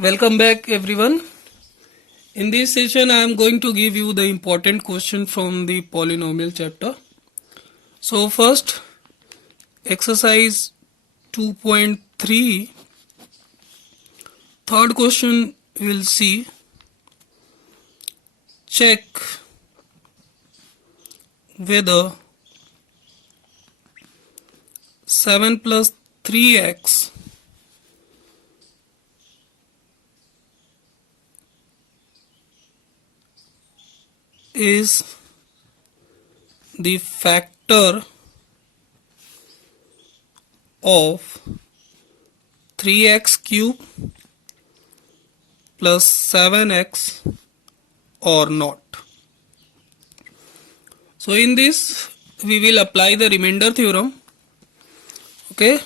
Welcome back everyone. In this session I am going to give you the important question from the polynomial chapter. So first, exercise 2.3, third question we'll see. Check whether 7 plus 3x is the factor of 3x cube plus 7x or not. So in this we will apply the remainder theorem. Okay,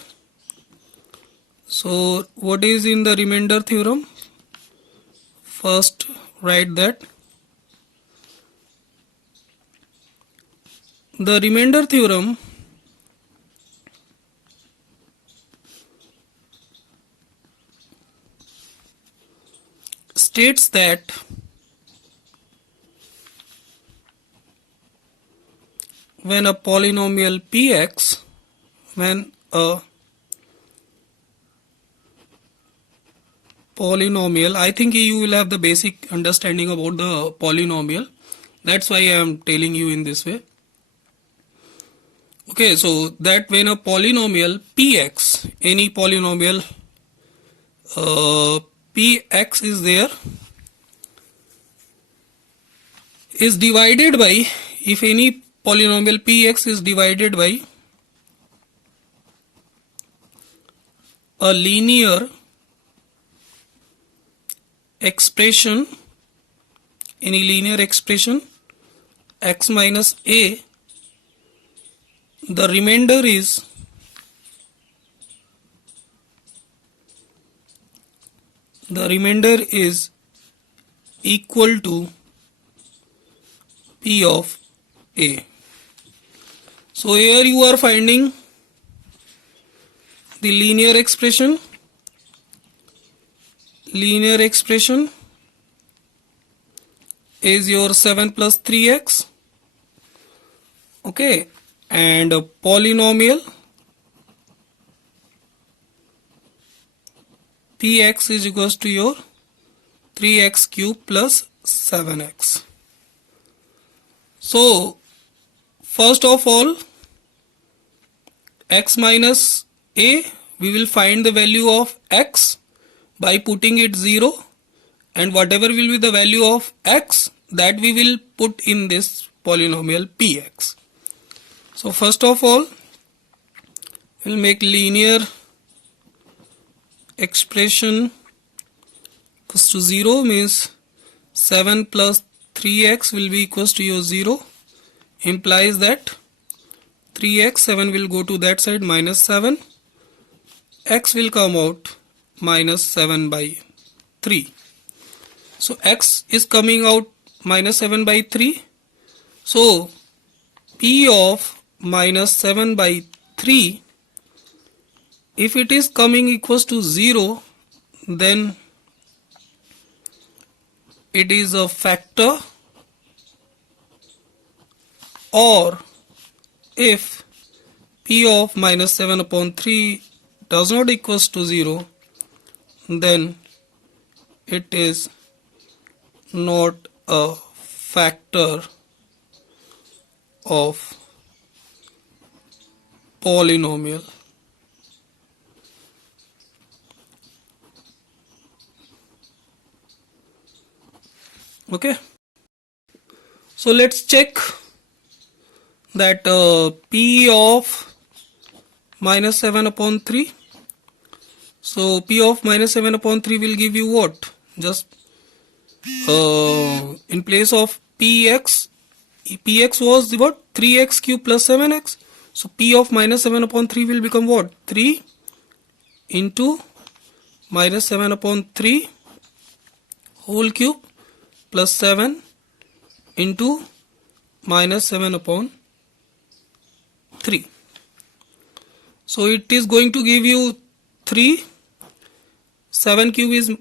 so what is in the remainder theorem? First write that the remainder theorem states that when a polynomial px, when a polynomial, I think you will have the basic understanding about the polynomial, that's why I am telling you in this way. Okay, so that when a polynomial px, any polynomial px is there, is divided by, if any polynomial px is divided by a linear expression, any linear expression x minus a, the remainder is equal to p of a. So here you are finding the linear expression. Linear expression is your 7 plus 3x. Okay, and a polynomial px is equals to your 3x cube plus 7x. So first of all, x minus a, we will find the value of x by putting it 0, and whatever will be the value of x, that we will put in this polynomial px. So first of all, we'll make linear expression equals to 0, means 7 plus 3x will be equals to your 0, implies that 3x, 7 will go to that side, minus 7, x will come out minus 7 by 3. So x is coming out minus 7 by 3. So p of minus 7 by 3, if it is coming equals to 0, then it is a factor, or if p of minus 7 upon 3 does not equals to 0, then it is not a factor of polynomial. Okay, so let's check that p of minus 7 upon 3. So p of minus 7 upon 3 will give you what? Just in place of px was what? 3x cube plus 7x. So p of minus 7 upon 3 will become what? 3 into minus 7 upon 3 whole cube plus 7 into minus 7 upon 3. So it is going to give you 3. 7 cube is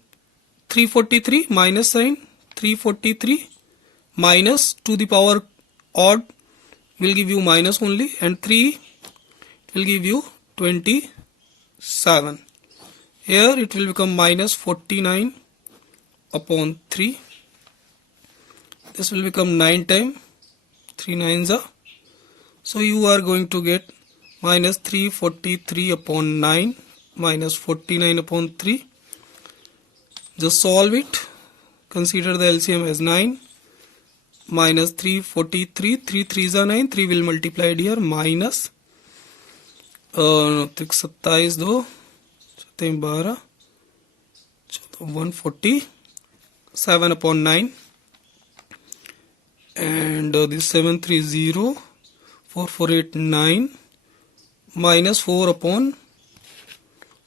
343 minus sign, 343 minus to the power odd will give you minus only, and 3 will give you 27. Here it will become minus 49 upon 3. This will become 9 times 3 nines are. So you are going to get minus 343 upon 9 minus 49 upon 3. Just solve it. Consider the LCM as 9 minus 343. 3 3s are 9. 3 will multiply here minus 27 2 12 147 upon 9, and this 730 4489 minus 4 upon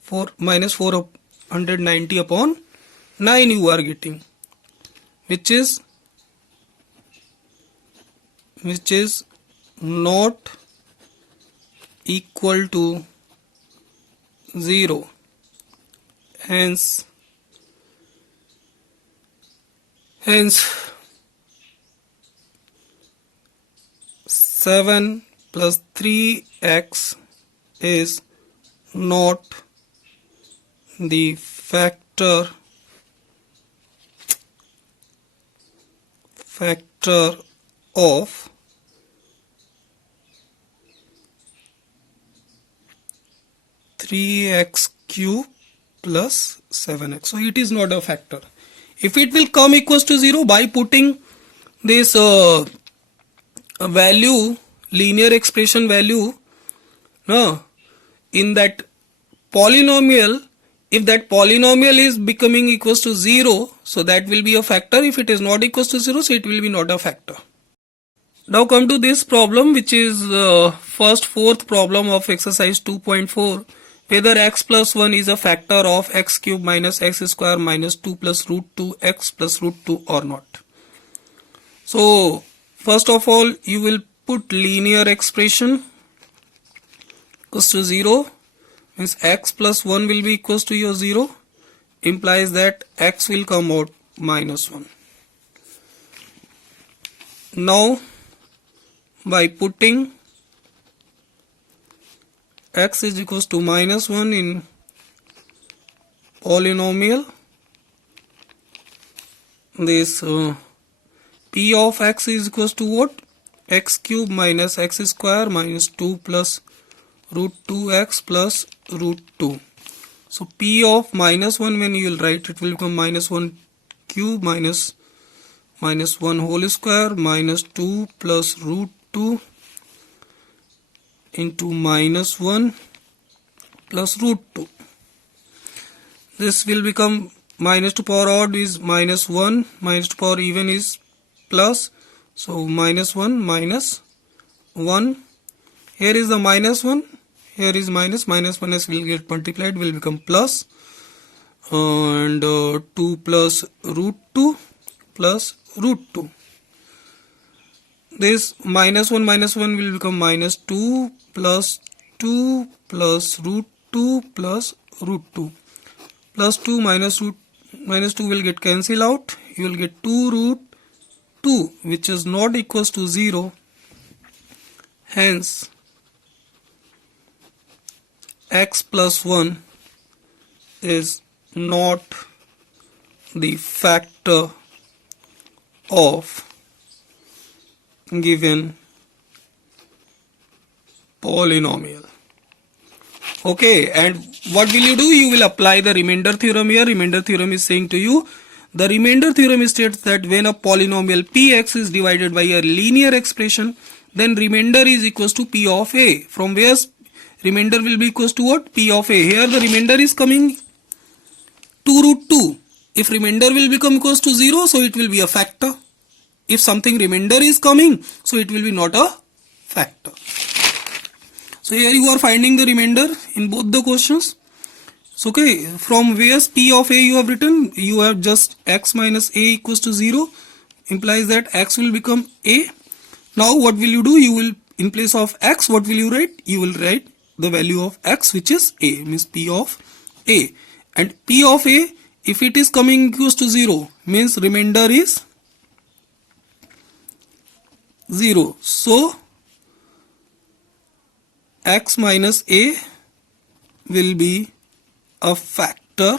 4 minus 490 upon 9 you are getting, which is not equal to 0. Hence 7 plus 3x is not the factor of 3x cube plus 7x. So it is not a factor. If it will come equals to 0 by putting this value, linear expression value in that polynomial, if that polynomial is becoming equals to 0, so that will be a factor. If it is not equals to 0, so it will be not a factor. Now come to this problem, which is fourth problem of exercise 2.4. Whether x plus 1 is a factor of x cube minus x square minus 2 plus root 2 x plus root 2 or not. So first of all, you will put linear expression equals to 0, means x plus 1 will be equals to your 0, implies that x will come out minus 1. Now by putting x is equals to minus 1 in polynomial, this p of x is equals to what? X cube minus x square minus 2 plus root 2x plus root 2. So p of minus 1, when you will write, it will become minus 1 cube minus 1 whole square minus 2 plus root 2 into minus 1 plus root 2. This will become minus to power odd is minus 1, minus to power even is plus. So minus 1 minus 1. Here is the minus 1. Here is minus. Minus will get multiplied, will become plus. And 2 plus root 2 plus root 2. This minus 1 will become minus 2 plus 2 plus root 2 plus root 2. Plus 2 minus 2 will get cancelled out. You will get 2 root 2, which is not equals to 0. Hence x plus 1 is not the factor of given polynomial. Okay, and what will you do? You will apply the remainder theorem here. Remainder theorem is saying to you, the remainder theorem states that when a polynomial px is divided by a linear expression, then remainder is equals to p of a. From where remainder will be equals to what? P of a. Here the remainder is coming 2 root 2. If remainder will become equals to 0, so it will be a factor. If something remainder is coming, so it will be not a factor. So here you are finding the remainder in both the questions. So okay, from where p of a you have written, you have just x minus a equals to 0, implies that x will become a. Now what will you do? You will, in place of x, what will you write? You will write the value of x, which is a, means p of a. And p of a if it is coming equals to 0, means remainder is 0. So x minus a will be a factor,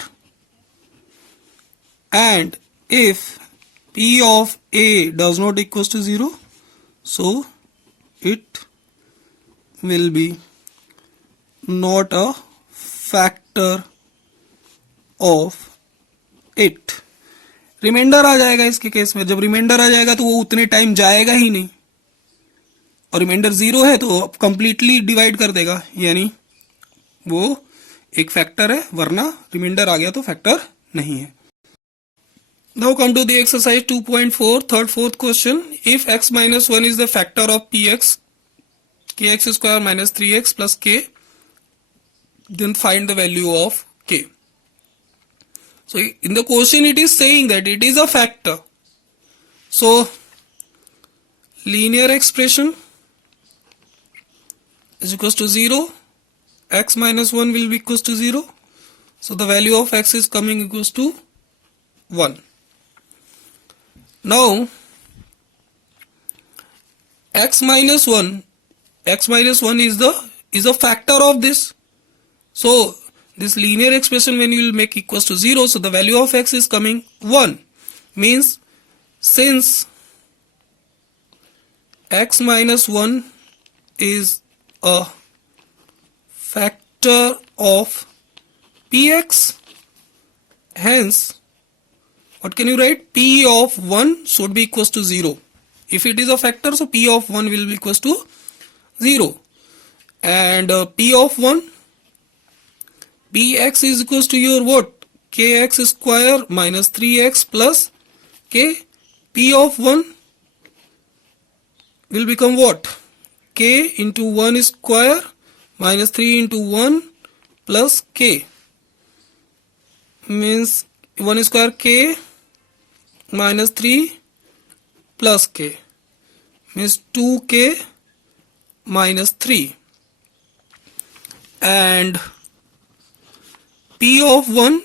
and if p of a does not equals to 0, so it will be not a factor of it. Reminder आ जाएगा इसके case में. जब reminder आ जाएगा तो वो उतने टाइम जाएगा ही नहीं, और रिमाइंडर 0 है तो कंप्लीटली डिवाइड कर देगा, यानी वो एक फैक्टर है, वरना रिमाइंडर आ गया तो फैक्टर नहीं है. Now come to the exercise 2.4, third fourth question. If x minus 1 is the factor of px, kx square minus 3x plus k, then find the value of k. So in the question it is saying that it is a factor. So linear expression is equals to 0, x minus 1 will be equals to 0. So the value of x is coming equals to 1. Now x minus 1 is a factor of this. So this linear expression, when you will make equals to 0, so the value of x is coming 1. Means since x minus 1 is a factor of px, hence what can you write? P of 1 should be equals to 0. If it is a factor, so P of 1 will be equals to 0. And P of 1, Px is equals to your what? Kx square minus 3x plus k. P of 1 will become what? K into 1 square minus 3 into 1 plus k. Means 1 square k minus 3 plus k, means 2k minus 3, and p of 1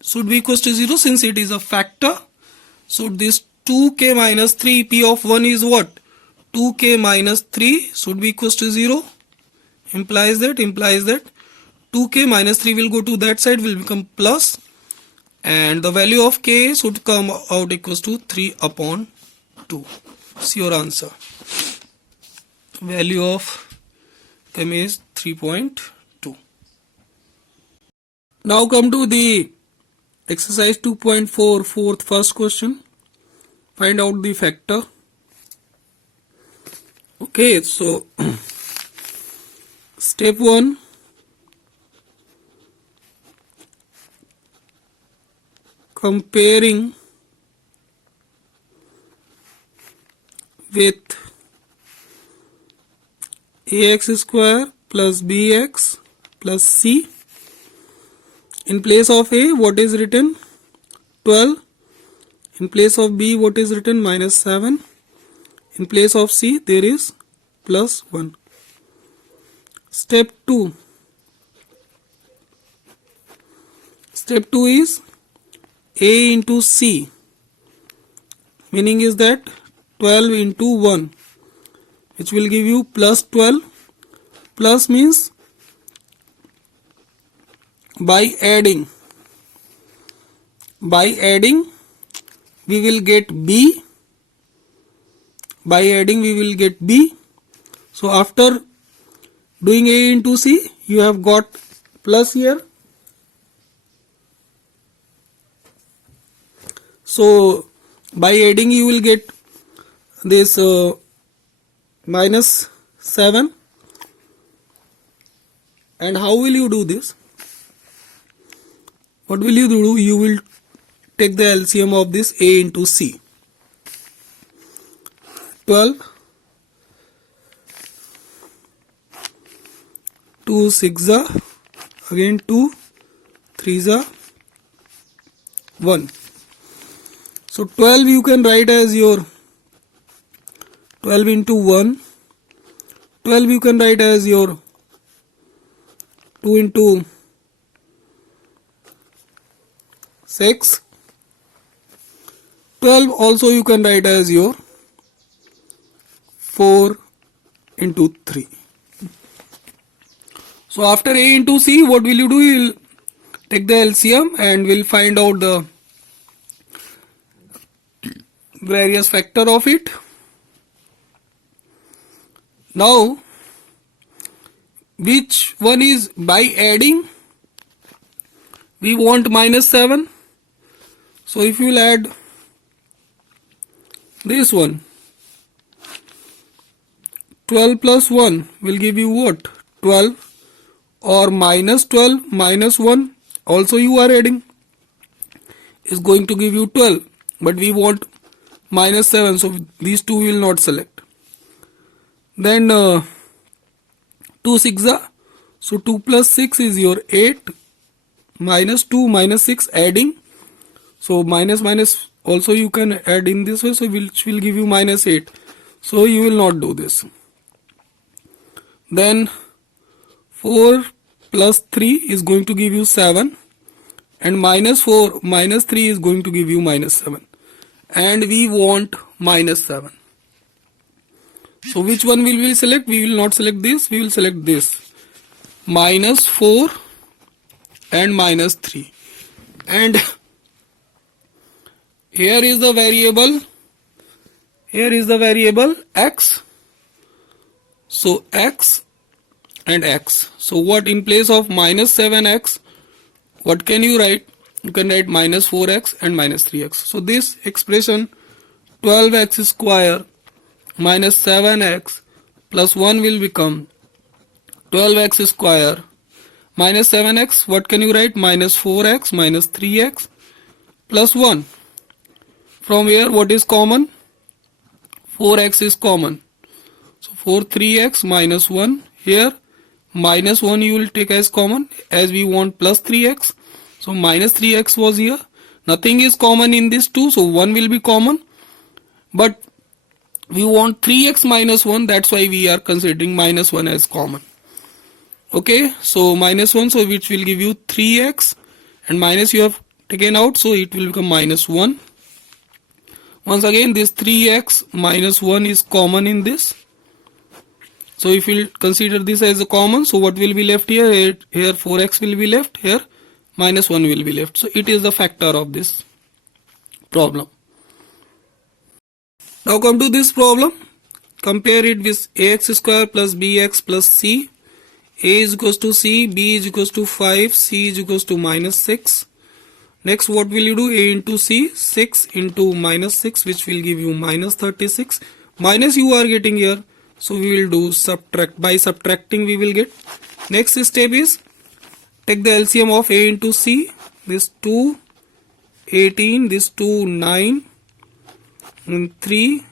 should be equals to 0 since it is a factor. So this 2k minus 3, p of 1 is what? 2k minus 3 should be equals to 0. Implies that 2k minus 3 will go to that side, will become plus, and the value of k should come out equals to 3 upon 2. It's your answer. Value of m is 3.2. Now come to the exercise 2.4, first question. Find out the factor. Okay, so step 1. Comparing with ax square plus bx plus c. In place of a, what is written? 12. In place of b, what is written? Minus 7. In place of c, there is plus 1. Step 2. Step 2 is a into c, meaning is that 12 into 1, which will give you plus 12. Plus means by adding we will get b. By adding we will get b. So after doing a into c, you have got plus here. So by adding you will get this minus 7. And how will you do this? What will you do? You will take the LCM of this a into c. 12, 2 6 again 2 3 1. So 12 you can write as your 12 into 1. 12 you can write as your 2 into 6. 12 also you can write as your 4 into 3. So after A into C, what will you do? You will take the LCM and we'll find out the various factor of it. Now, which one is by adding? We want minus 7. So if you will add this one, 12 plus 1 will give you what? 12, or minus 12 minus 1 also you are adding is going to give you 12, but we want minus 7, so these two will not select. Then 2 6 are, so 2 plus 6 is your 8, minus 2 minus 6 adding, so minus minus also you can add in this way, so which will give you minus 8, so you will not do this. Then 4 plus 3 is going to give you 7, and minus 4 minus 3 is going to give you minus 7, and we want minus 7. So which one will we select? We will not select this, we will select this, minus 4 and minus 3. And here is the variable x. So x and x. So what in place of minus 7x, what can you write? You can write minus 4x and minus 3x. So this expression 12x square minus 7x plus 1 will become 12x square minus 7x. What can you write? Minus 4x minus 3x plus 1. From here what is common? 4x is common. So 4 3x minus 1. Here minus 1 you will take as common, as we want plus 3x. So minus 3x was here. Nothing is common in this 2, so 1 will be common. But we want 3x minus 1, that's why we are considering minus 1 as common. Okay, so minus 1, so which will give you 3x, and minus you have taken out, so it will become minus 1. Once again, this 3x minus 1 is common in this. So if you consider this as a common, so what will be left here? Here 4x will be left, here minus 1 will be left. So it is the factor of this problem. Now come to this problem. Compare it with ax square plus bx plus c. A is equals to c, b is equals to 5, c is equals to minus 6. Next what will you do? A into c, 6 into minus 6, which will give you minus 36. Minus you are getting here, so we will do subtract. By subtracting we will get. Next step is take the LCM of a into c. This 2, 18, this 2, 9, and 3,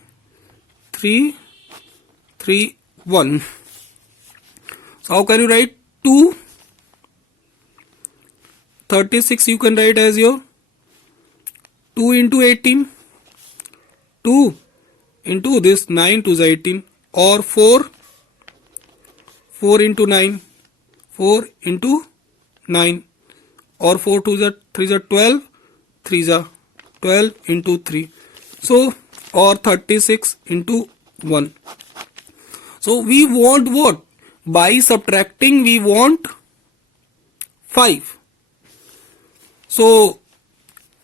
3, 3, 1. So how can you write 2? 36 you can write as your 2 into 18. 2 into this 9 to is 18, or 4 into 9, 4 into 9, or 4 to the 3 is 12, 3 is 12 into 3. So or 36 into 1. So we want what? By subtracting we want 5. So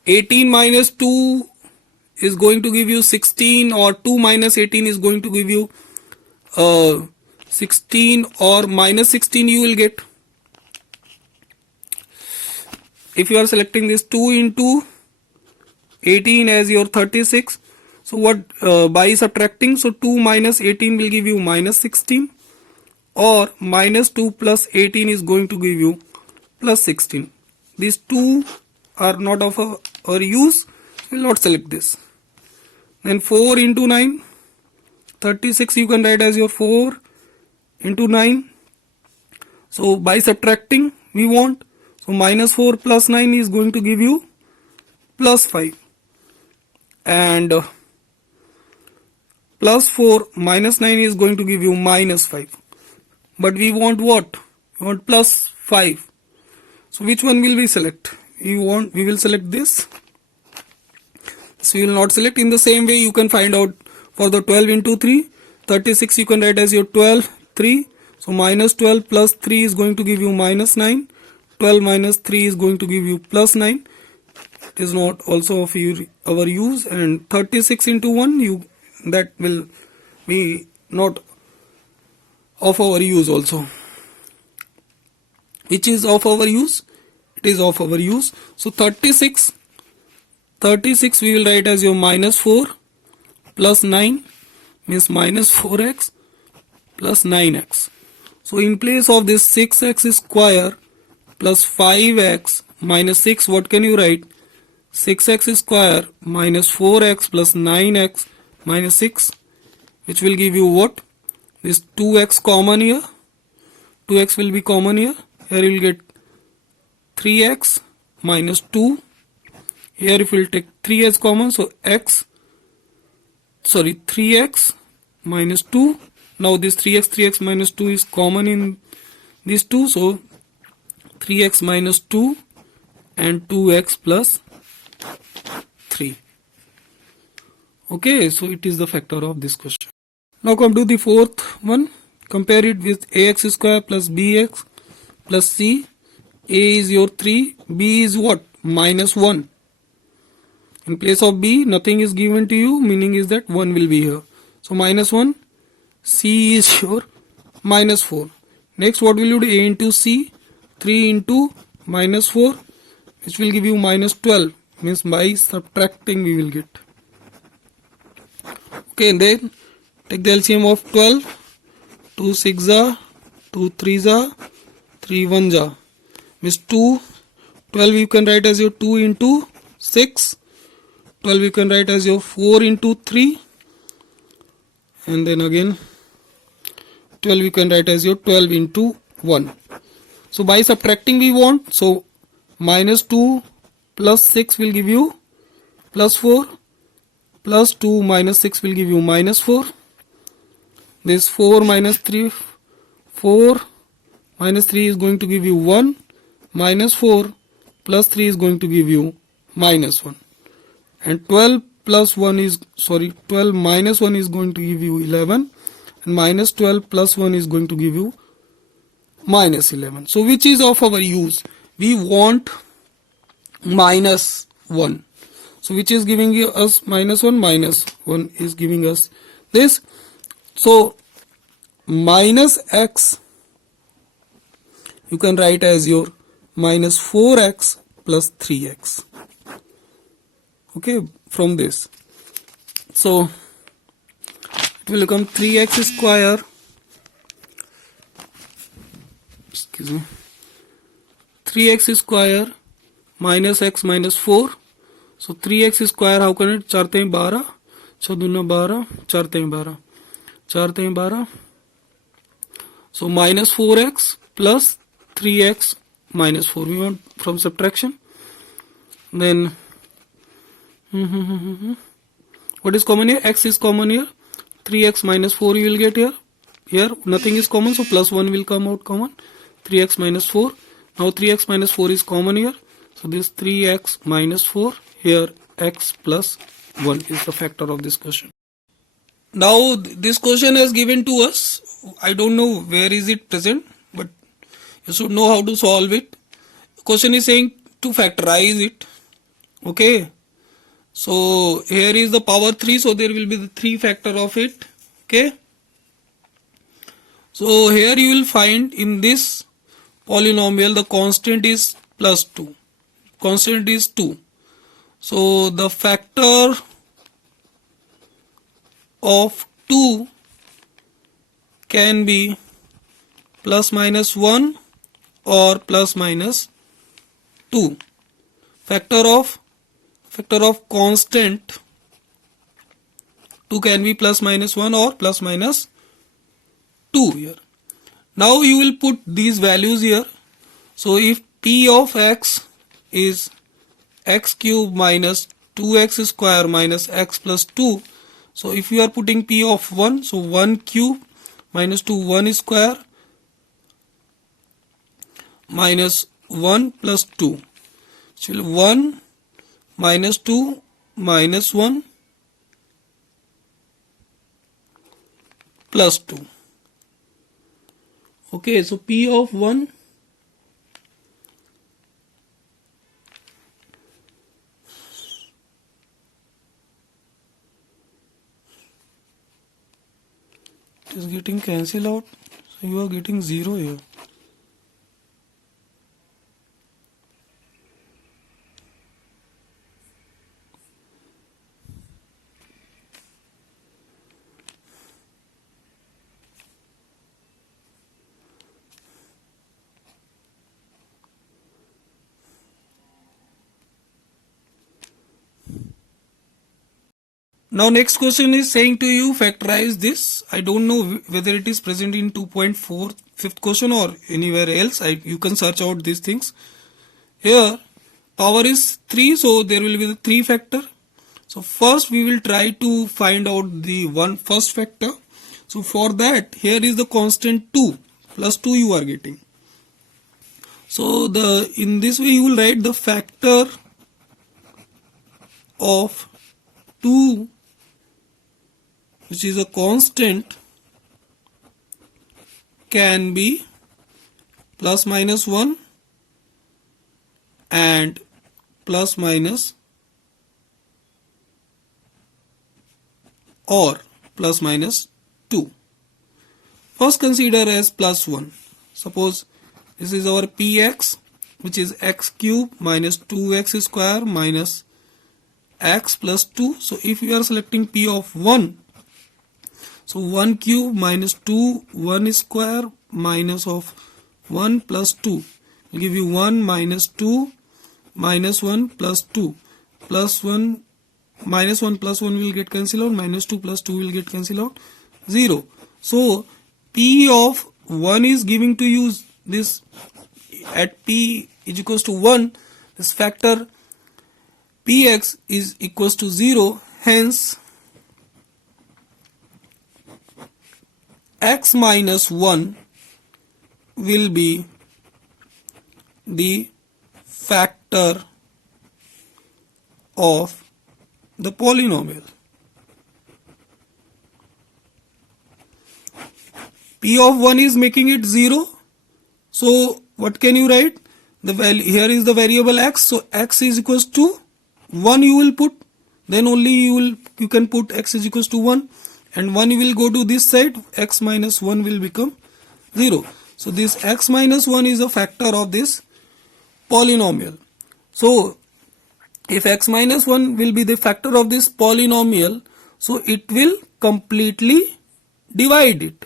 18 minus 2 is going to give you 16, or 2 minus 18 is going to give you 16, or minus 16 you will get. If you are selecting this 2 into 18 as your 36, so what by subtracting, so 2 minus 18 will give you minus 16, or minus 2 plus 18 is going to give you plus 16. These two are not of our use, we will not select this. Then 4 into 9, 36 you can write as your 4 into 9. So by subtracting we want, so minus 4 plus 9 is going to give you plus 5, and plus 4 minus 9 is going to give you minus 5. But we want what? We want plus 5. So which one will we select? we will select this. So we will not select. In the same way you can find out for the 12 into 3, 36 you can write as your 12, 3. So minus 12 plus 3 is going to give you minus 9. 12 minus 3 is going to give you plus 9. It is not also of our use. And 36 into 1, that will be not of our use also. Which is of our use? It is of our use. So 36 we will write as your minus 4 plus 9 means minus 4x plus 9x. So in place of this 6x square plus 5x minus 6, what can you write? 6x square minus 4x plus 9x minus 6, which will give you what? This 2x common here. 2x will be common here. Here you will get 3x minus 2. Here if we will take 3 as common, so 3x minus 2. Now this 3x minus 2 is common in these two, so 3x minus 2 and 2x plus 3. Okay, so it is the factor of this question. Now come to the fourth one. Compare it with ax square plus bx plus c. A is your 3, b is what? Minus 1. In place of b, nothing is given to you, meaning is that 1 will be here. So minus 1, c is your minus 4. Next, what will you do? A into c, 3 into minus 4, which will give you minus 12. Means by subtracting we will get. Okay, and then take the LCM of 12. 2 6s, 2 3s, 3 1s. Means 2. 12 you can write as your 2 into 6. 12 you can write as your 4 into 3. And then again 12 you can write as your 12 into 1. So by subtracting we want. So minus 2 plus 6 will give you plus 4. Plus 2 minus 6 will give you minus 4. This 4 minus 3. 4 minus 3 is going to give you 1. Minus 4 plus 3 is going to give you minus 1. And 12 minus 1 is going to give you 11. And minus 12 plus 1 is going to give you minus 11. So which is of our use? We want minus 1. So which is giving us minus 1? Minus 1 is giving us this. So minus x you can write as your minus 4x plus 3x. Okay, from this. So it will become 3x square. Excuse me. 3x square minus x minus 4. So 3x square, how can it? 4 3 12, 6 2 12, 4 3 12, 4 3 12. So minus 4x plus 3x minus 4. We want from subtraction. Then what is common here? X is common here. 3x minus 4 you will get here. Here nothing is common, so plus 1 will come out common. 3x minus 4. Now 3x minus 4 is common here. So this 3x minus 4. Here x plus 1 is the factor of this question. Now this question is given to us. I don't know where is it present, but you should know how to solve it. Question is saying to factorize it. Okay. So here is the power 3, so there will be the 3 factor of it. Okay. So here you will find in this polynomial the constant is plus 2. Constant is 2. So the factor of 2 can be plus minus 1 or plus minus 2. Factor of constant 2 can be plus minus 1 or plus minus 2 here. Now you will put these values here. So if P of x is x cube minus 2x square minus x plus 2. So if you are putting P of 1, so 1 cube minus 2 1 square minus 1 plus 2. Actually 1 minus 2 minus 1 plus 2. Okay, so P of 1 is getting cancelled out, so you are getting 0 here. Now next question is saying to you factorize this. I don't know whether it is present in 2.4 fifth question or anywhere else. You can search out these things. Here power is 3, so there will be the 3 factor. So first we will try to find out the first factor. So for that, here is the constant 2 plus 2 you are getting. So in this way you will write the factor of 2, which is a constant, can be plus minus 1 and plus minus or plus minus 2. First consider as plus 1. Suppose this is our px, which is x cube minus 2x square minus x plus 2. So if we are selecting p of 1, so 1 cube minus 2, 1 square minus of 1 plus 2 will give you 1 minus 2 minus 1 plus 2 plus 1 minus 1 plus 1 will get cancelled out, minus 2 plus 2 will get cancelled out, 0. So p of 1 is giving to you this at p is equals to 1, this factor px is equals to 0, hence x minus 1 will be the factor of the polynomial. P of 1 is making it 0. So what can you write? The value here is the variable x. So x is equals to 1 you will put. Then only you can put x is equals to 1. And 1 will go to this side. X minus 1 will become 0. So this x minus 1 is a factor of this polynomial. So if x minus 1 will be the factor of this polynomial, so it will completely divide it.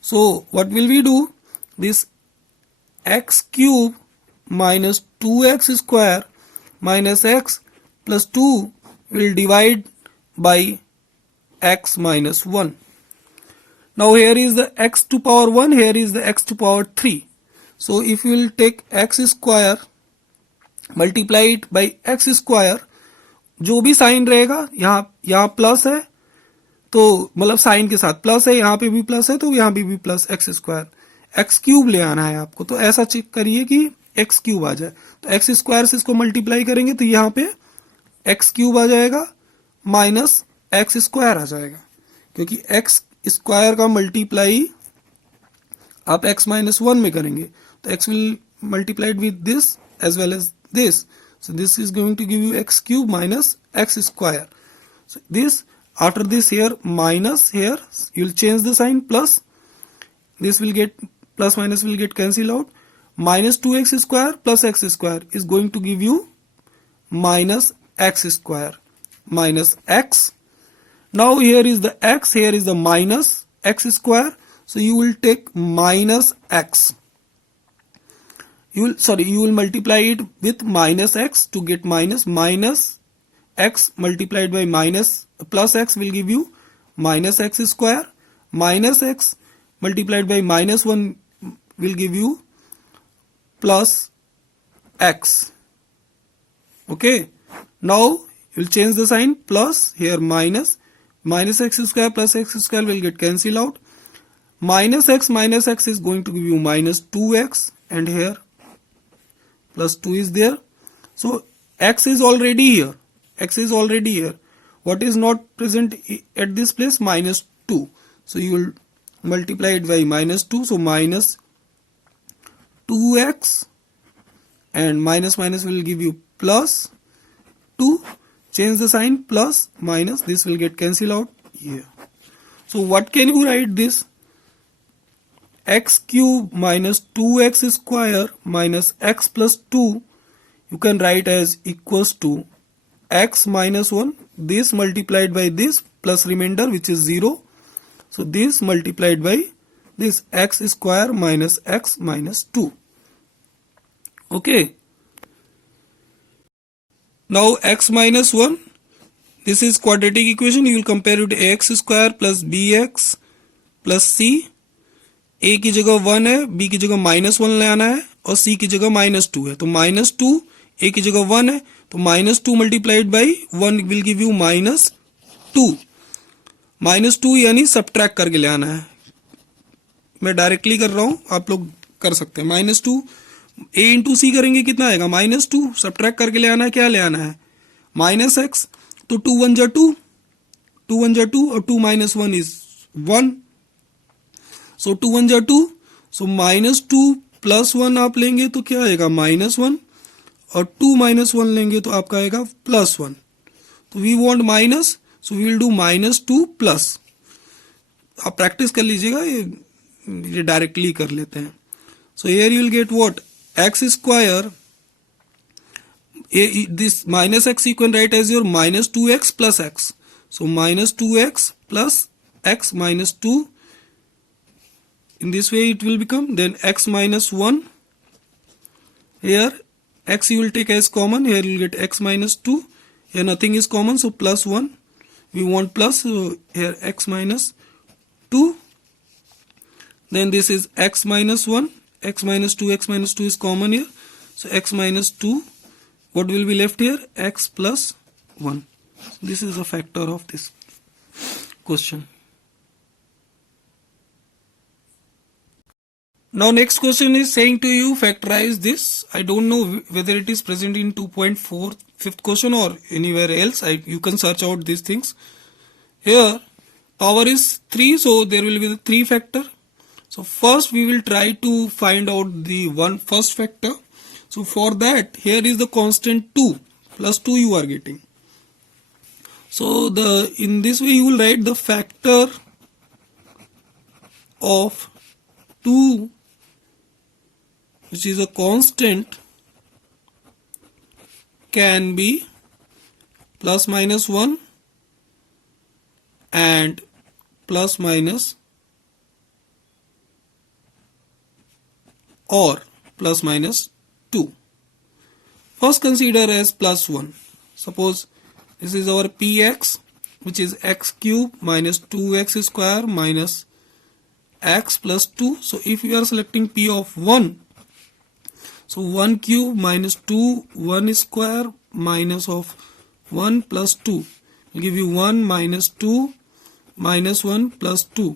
So what will we do? This x cube minus 2x square minus x plus 2 will divide by x minus 1. Now here is the x to power 1, here is the x to power 3. So if you will take x square multiply it by x square, जो भी sign रहेगा यहाँ plus है तो मतलब sign के साथ plus है, यहाँ पे भी प्लस है तो यहाँ पे भी plus x square, x cube ले आना है आपको, तो ऐसा चेक करिए कि एक्स क्यूब आ जाए। तो एक्स स्क्वायर से इसको मल्टीप्लाई करेंगे तो यहाँ पे एक्स क्यूब आ जाएगा माइनस एक्स स्क्वायर आ जाएगा, क्योंकि एक्स स्क्वायर का मल्टीप्लाई आप x minus 1 में करेंगे तो x will multiplied with this as well as this. So this is going to give you x cube minus x square. So this, after this here minus, here you will change the sign, plus this will get plus minus will get cancelled out. Minus 2x square plus x square is going to give you minus x square minus x. Now here is the x, here is the minus x square. So you will take minus x. You will multiply it with minus x to get minus x multiplied by minus plus x will give you minus x square, minus x multiplied by minus 1 will give you plus x. Okay, now you will change the sign, plus here minus x square plus x square will get cancelled out. Minus x is going to give you minus 2x, and here plus 2 is there. So x is already here. X is already here. What is not present at this place? Minus 2. So you will multiply it by minus 2. So minus 2x and minus minus will give you plus 2. Change the sign, plus minus. This will get cancelled out here. So what can you write this? X cube minus 2x square minus x plus 2 you can write as equals to x minus 1, this multiplied by this plus remainder which is 0. So this multiplied by this x square minus x minus 2. Okay. Now x minus 1, this is quadratic equation. You will compare it to ax square plus bx plus c. a की जगह 1 है, b की जगह -1 ले आना है और c की जगह -2 है. तो -2 a की जगह 1 है तो -2 multiplied by 1 will give you -2. -2 यानी सब्ट्रैक्ट करके ले आना है. मैं डायरेक्टली कर रहा हूं, आप लोग कर सकते हैं. -2 a इंटू सी करेंगे कितना आएगा? -2. सब्ट्रैक्ट करके ले आना है, क्या ले आना है? -x. तो 2 1 जा 2, 2 1 जा 2 और 2 minus 1 is 1. सो 2 1 जा 2. सो -2 प्लस 1 आप लेंगे तो क्या आएगा? -1 और 2 minus 1 लेंगे तो आपका आएगा +1. तो we want minus, so we will do -2 plus. आप प्रैक्टिस कर लीजिएगा, ये डायरेक्टली कर लेते हैं. So here you will get what? x square. This minus x you can write as your -2x plus x. So -2x plus x minus 2. In this way it will become then x minus 1. Here x you will take as common. Here you will get x minus 2. Here nothing is common, so plus 1. We want plus, so here x minus 2. Then this is x minus 1. X minus 2, x minus 2 is common here. So x minus 2. What will be left here? X plus 1. This is a factor of this question. Now next question is saying to you factorize this. I don't know whether it is present in 2.4 fifth question or anywhere else. You can search out these things. Here power is 3, so there will be the 3 factor. So first we will try to find out the first factor. So for that, here is the constant 2 plus 2 you are getting. So in this way you will write the factor of 2 which is a constant can be plus minus 1 and plus minus or plus minus 2. First consider as plus 1. Suppose this is our px which is x cube minus 2x square minus x plus 2. So if you are selecting p of 1, so 1 cube minus 2 1 square minus of 1 plus 2 will give you 1 minus 2 minus 1 plus 2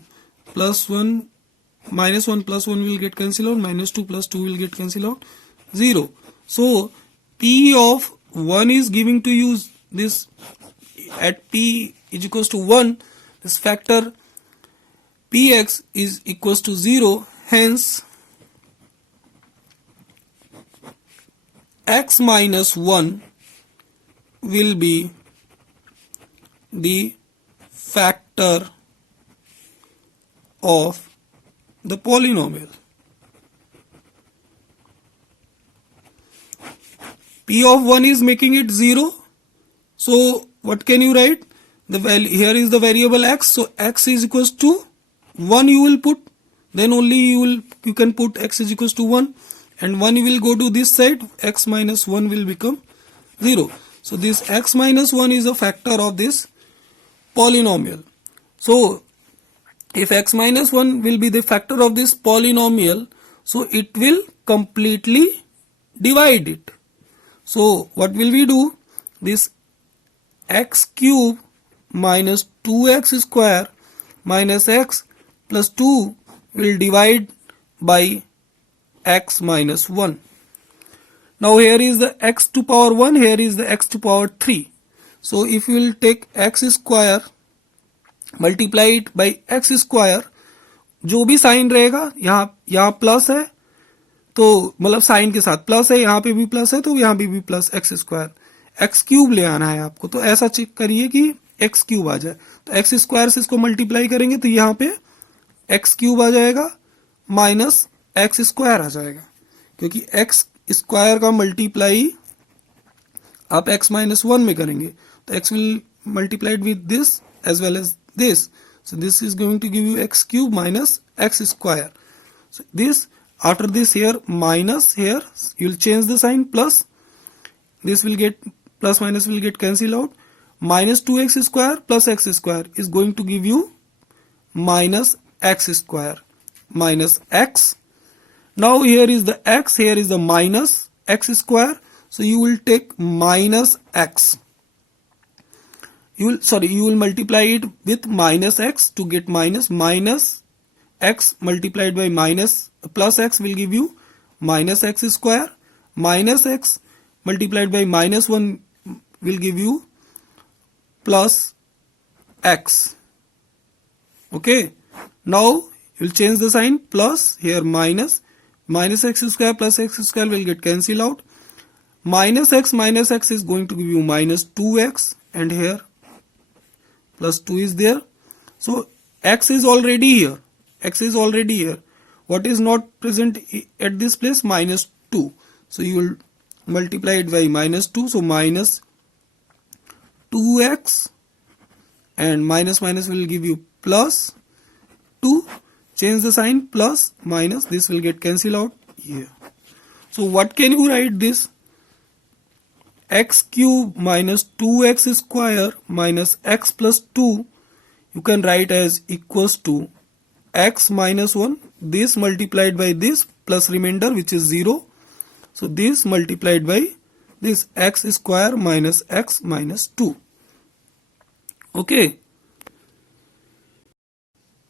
plus 1 minus 1 plus 1 will get cancelled out, minus 2 plus 2 will get cancelled out, 0. So p of 1 is giving to you this at p is equals to 1, this factor px is equals to 0, hence x minus 1 will be the factor of the polynomial. P of 1 is making it 0. So what can you write? The value here is the variable x. So x is equals to 1 you will put. Then only you can put x is equals to 1. And 1 will go to this side. X minus 1 will become 0. So this x minus 1 is a factor of this polynomial. So if x minus 1 will be the factor of this polynomial, so it will completely divide it. So what will we do? This x cube minus 2x square minus x plus 2 will divide by x minus 1. Now here is the x to power 1, here is the x to power 3. So if you will take x square multiply it by x square, जो भी sign रहेगा यहाँ plus है तो मतलब sign के साथ plus है, यहाँ पे भी प्लस है तो यहाँ भी plus x square. X cube ले आना है आपको, तो ऐसा चेक करिए कि एक्स क्यूब आ जाए। तो एक्स स्क्वायर से इसको मल्टीप्लाई करेंगे तो यहाँ पे एक्स क्यूब आ जाएगा माइनस एक्स स्क्वायर आ जाएगा, क्योंकि एक्स स्क्वायर का मल्टीप्लाई आप x माइनस 1 में करेंगे तो x will multiplied with this as well as this. So this is going to give you x cube minus x square. So this, after this here minus, here you will change the sign plus, this will get plus minus will get cancelled out. Minus 2x square plus x square is going to give you minus x square minus x. Now here is the x, here is the minus x square. So you will take minus x. You will multiply it with minus x to get minus x multiplied by minus plus x will give you minus x square, minus x multiplied by minus 1 will give you plus x. Okay, now you will change the sign plus, here minus x square plus x square will get cancelled out. Minus x is going to give you minus 2x, and here plus 2 is there. So x is already here. What is not present at this place? Minus 2. So you will multiply it by minus 2. So minus 2x and minus will give you plus 2. Change the sign plus minus. This will get cancelled out here. So what can you write this? X cube minus 2x square minus x plus 2 you can write as equals to x minus 1, this multiplied by this plus remainder which is 0. So this multiplied by this x square minus x minus 2. Okay.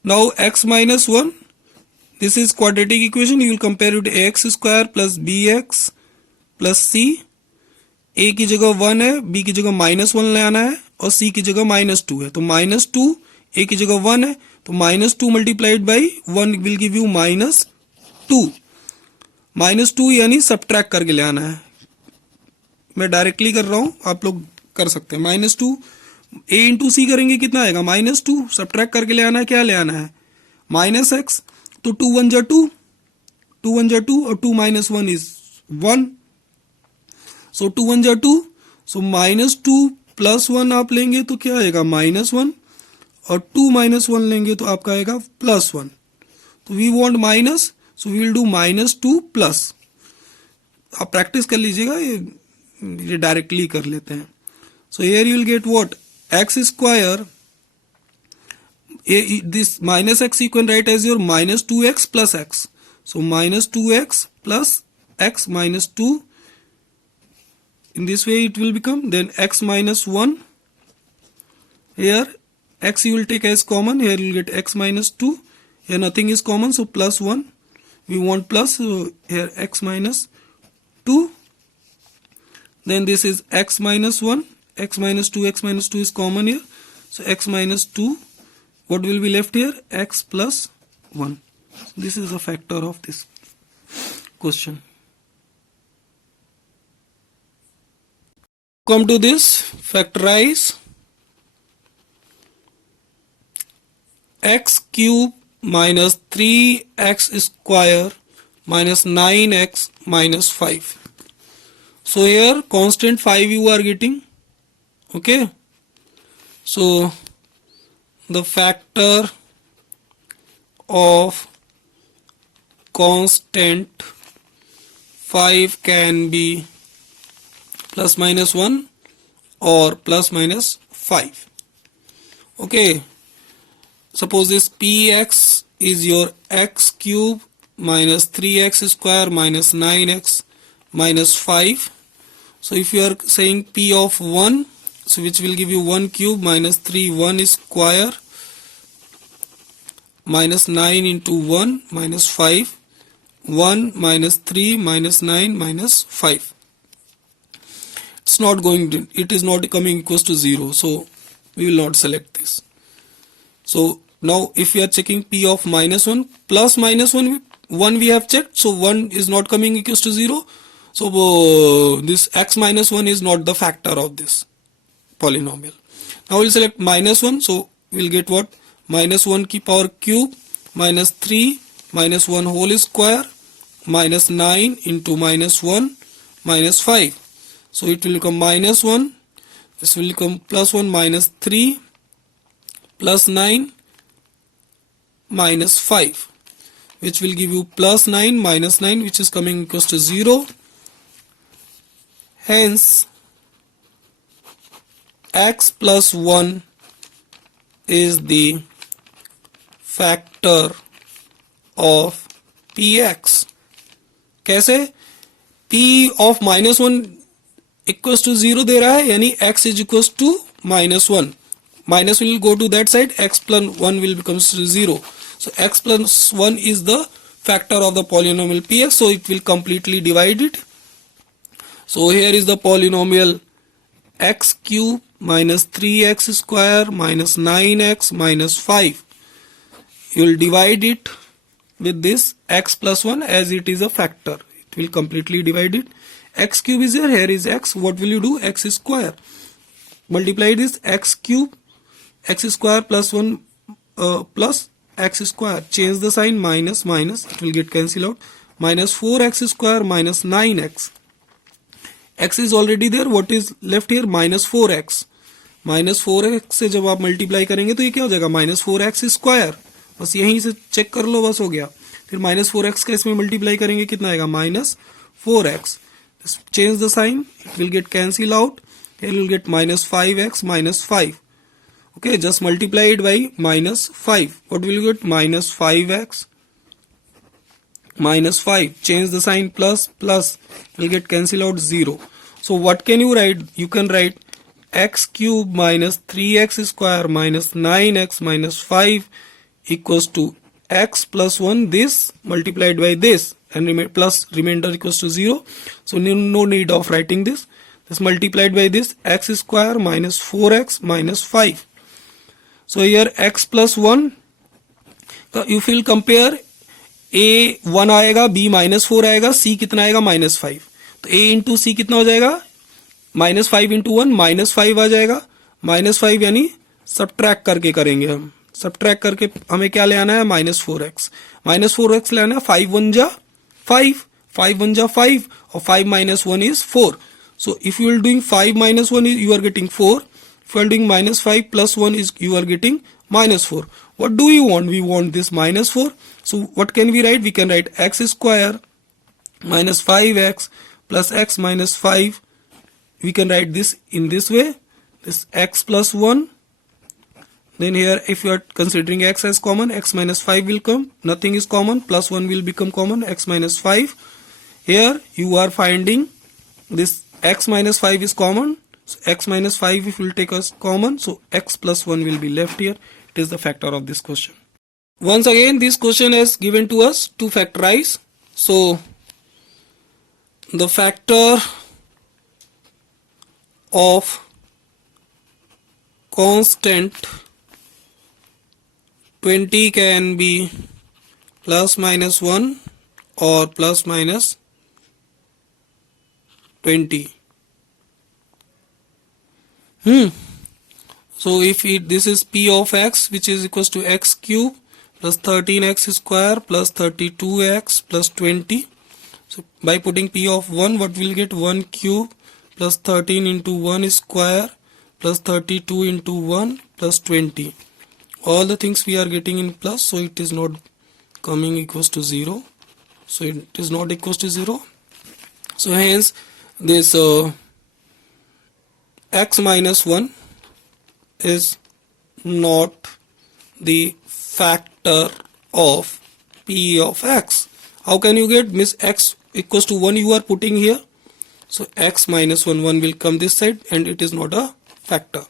Now x minus 1, this is quadratic equation. You will compare it to ax square plus bx plus c. a की जगह 1 है, b की जगह -1 ले आना है और c की जगह -2 है। तो -2 a की जगह 1 है तो -2 multiplied by 1 will give you -2। -2 यानी सब्ट्रैक्ट करके ले आना है। मैं डायरेक्टली कर रहा हूं, आप लोग कर सकते हैं। -2 a इंटू सी करेंगे कितना आएगा? -2 सब्ट्रैक्ट करके ले आना है। क्या ले आना है? -x। तो 2 1 जा 2, 2 1 जा 2 और 2 - 1 इज 1। सो 2 1 जा 2, सो -2 प्लस 1 आप लेंगे तो क्या आएगा? -1 और 2 - 1 लेंगे तो आपका आएगा +1। तो we want minus, so we will do -2 plus. आप प्रैक्टिस कर लीजिएगा, ये डायरेक्टली कर लेते हैं। So here you will get what? x square, this -x you can write as your -2x plus x. So -2x plus x minus 2. In this way it will become then x minus 1. Here x you will take as common, here you will get x minus 2. Here nothing is common, so +1. We want plus, so here x minus 2. Then this is x minus 1, x minus 2 is common here. So x minus 2, what will be left here? X plus 1. This is the factor of this question. Come to this, factorize x cube minus 3x square minus 9x minus 5. So here constant 5 you are getting. Okay. So the factor of constant 5 can be +-1 or +-5. Okay, suppose this px is your x cube minus 3x square minus 9x minus 5. So if you are saying p of 1, so which will give you 1 cube minus 3 1 square minus 9 into 1 minus 5, 1 minus 3 minus 9 minus 5. it's not going to, it is not coming equals to 0, so we will not select this. So now if we are checking p of minus 1 plus minus 1, 1 we have checked, so 1 is not coming equals to 0, so this x minus 1 is not the factor of this polynomial. Now we'll select minus 1, so we'll get what? Minus 1 की power cube minus 3 minus 1 whole square minus 9 into minus 1 minus 5. So it will become minus 1, this will become plus 1 minus 3 plus 9 minus 5, which will give you plus 9 minus 9, which is coming equals to 0. Hence x plus 1 is the factor of px. कैसे? p of minus 1 equals to 0 दे रहा है, यानी x is equals to minus 1. Minus will go to that side, x plus 1 will become 0. So x plus 1 is the factor of the polynomial px, so it will completely divide it. So here is the polynomial x cube minus 3x square minus 9x minus 5. You will divide it with this x plus 1 as it is a factor. It will completely divide it. X cube is here is x. What will you do? X square. Multiply this x cube, x square plus 1 plus x square. Change the sign, minus minus. It will get cancelled out. Minus 4x square minus 9x. X is already there. What is left here? Minus 4x. Minus 4x से जब आप multiply करेंगे तो ये क्या हो जाएगा? Minus 4x square. बस यहीं से चेक कर लो, बस हो गया. फिर माइनस 4x का इसमें मल्टीप्लाई करेंगे, कितना आएगा? Minus 4x. Change the sign, it will get cancel out. Here you will get minus 5x minus 5. Okay, just multiply it by minus 5. What will you get? Minus 5x minus 5. Change the sign, plus plus. Will get cancel out 0. So what can you write? You can write x cube minus 3x square minus 9x minus 5 equals to x plus 1, this multiplied by this, and plus remainder equals to 0. So no need of writing this. This multiplied by this, x square minus 4x minus 5. So here x plus 1, if you will compare, a 1 आएगा, b minus 4 आएगा, c कितना आएगा? minus 5. तो a into c कितना हो जाएगा? minus 5 into 1 minus 5 आ जाएगा. minus 5 यानी सब्ट्रैक्ट करके करेंगे हम. सब्ट्रैक्ट करके हमें क्या ले आना है? minus 4x. minus 4x ले आना है. 5 1 जा 5, 5 1 जा 5, और 5 minus 1 is 4. So if you are doing 5 minus 1 is you are getting 4. If you are doing minus 5 plus 1 is you are getting minus 4. What do we want? We want this minus 4. So what can we write? We can write x square minus 5x plus x minus 5. We can write this in this way. This x plus 1. Then here if you are considering x as common, x minus 5 will come. Nothing is common. Plus 1 will become common. X minus 5. Here you are finding this x minus 5 is common. So x minus 5 if we will take as common. So x plus 1 will be left here. It is the factor of this question. Once again, this question is given to us to factorize. So the factor of constant 20 can be plus minus 1 or plus minus 20. So if this is p of x, which is equals to x cube plus 13x square plus 32x plus 20. So by putting p of 1, what will get? 1 cube plus 13 into 1 square plus 32 into 1 plus 20. All the things we are getting in plus, so it is not coming equals to 0. So it is not equals to 0. So hence this x minus 1 is not the factor of p of x. How can you get? Miss x equals to 1 you are putting here. So x minus 1 will come this side and it is not a factor.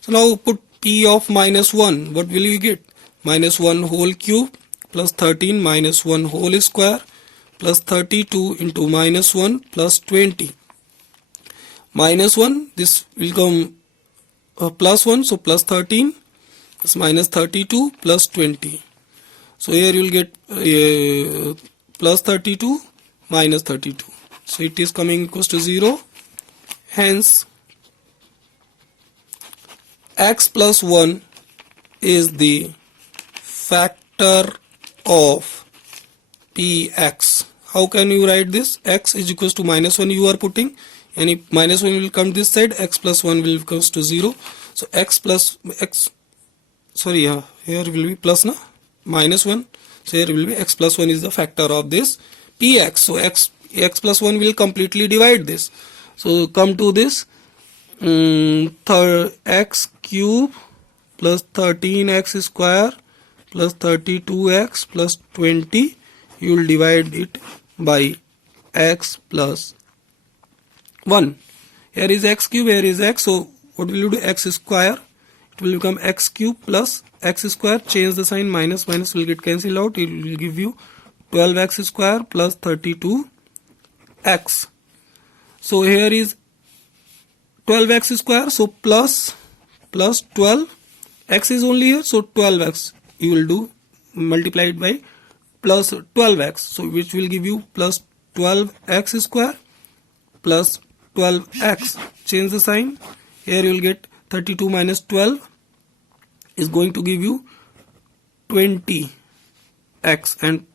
So now put p of minus 1. What will you get? Minus 1 whole cube plus 13 minus 1 whole square plus 32 into minus 1 plus 20. minus 1, this will come plus 1, so plus 13, plus minus 32 plus 20. So here you will get plus 32 minus 32. So it is coming equals to 0. Hence x plus 1 is the factor of px. How can you write this? X is equals to minus 1 you are putting, and if minus 1 will come this side, x plus 1 will equals to 0. So x plus x, sorry, here will be plus na, minus 1. So here will be x plus 1 is the factor of this px. So x plus 1 will completely divide this. So come to this, x cube plus 13x square plus 32x plus 20, you will divide it by x plus 1. Here is x cube, here is x, so what will you do? X square, it will become x cube plus x square, change the sign, minus minus will get cancelled out, it will give you 12x square plus 32x. So here is 12x square, so plus 12, x is only here, so 12x you will do, multiply it by plus 12x, so which will give you plus 12x square plus 12x, change the sign, here you will get 32 minus 12 is going to give you 20x, and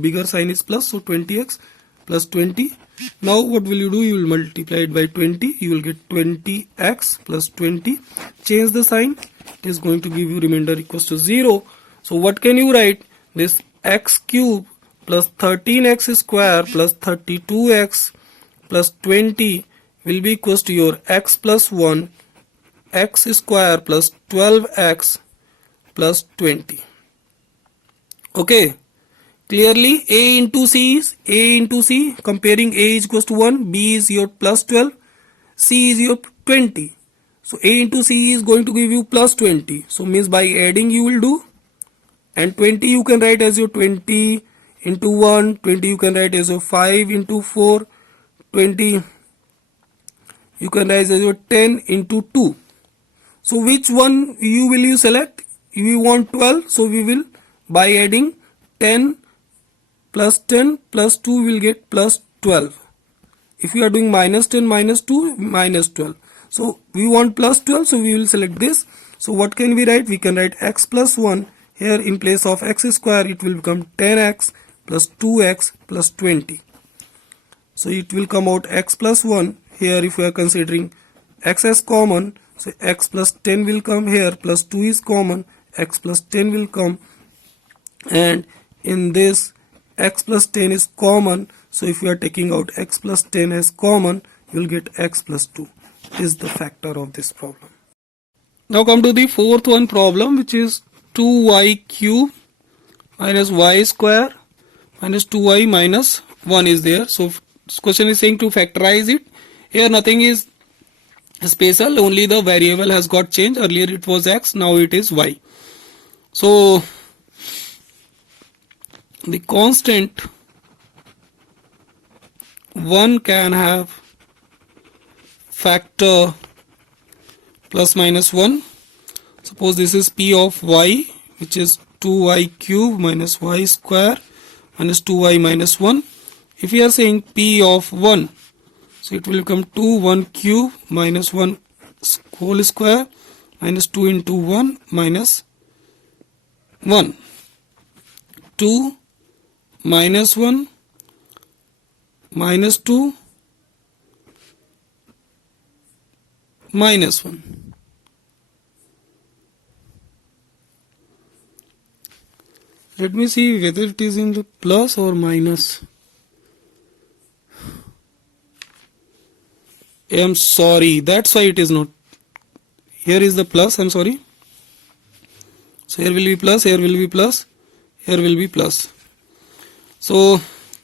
bigger sign is plus, so 20x plus 20. Now what will you do? You will multiply it by 20, you will get 20x plus 20, change the sign, it is going to give you remainder equals to 0. So what can you write? This x cube plus 13x square plus 32x plus 20 will be equals to your x plus 1, x square plus 12x plus 20. Okay. Clearly a into c is a into c, comparing a is equals to 1, b is your plus 12, c is your 20. So a into c is going to give you plus 20. So means by adding you will do, and 20 you can write as your 20 into 1, 20 you can write as your 5 into 4, 20 you can write as your 10 into 2. So which one will you select? We want 12, so we will, by adding 10 plus 10 plus 2 will get plus 12. If you are doing minus 10 minus 2 minus 12. So we want plus 12, so we will select this. So what can we write? We can write x plus 1. Here in place of x square it will become 10x plus 2x plus 20. So it will come out x plus 1. Here if we are considering x as common, so x plus 10 will come here, plus 2 is common, x plus 10 will come, and in this x plus 10 is common, so if you are taking out x plus 10 as common, you will get x plus 2 is the factor of this problem. Now come to the fourth one problem, which is 2y cube minus y square minus 2y minus 1 is there. So this question is saying to factorize it. Here nothing is special, only the variable has got changed. Earlier it was x, now it is y. So the constant 1 can have factor plus minus 1. Suppose this is p of y, which is 2y cube minus y square minus 2y minus 1. If we are saying p of 1, so it will become 2 1 cube minus 1 whole square minus 2 into 1 minus 1. 2 minus 1 minus 2 minus 1. Let me see whether it is in the plus or minus. I am sorry, that's why it is not. Here is the plus, I am sorry. So here will be plus, here will be plus, here will be plus. So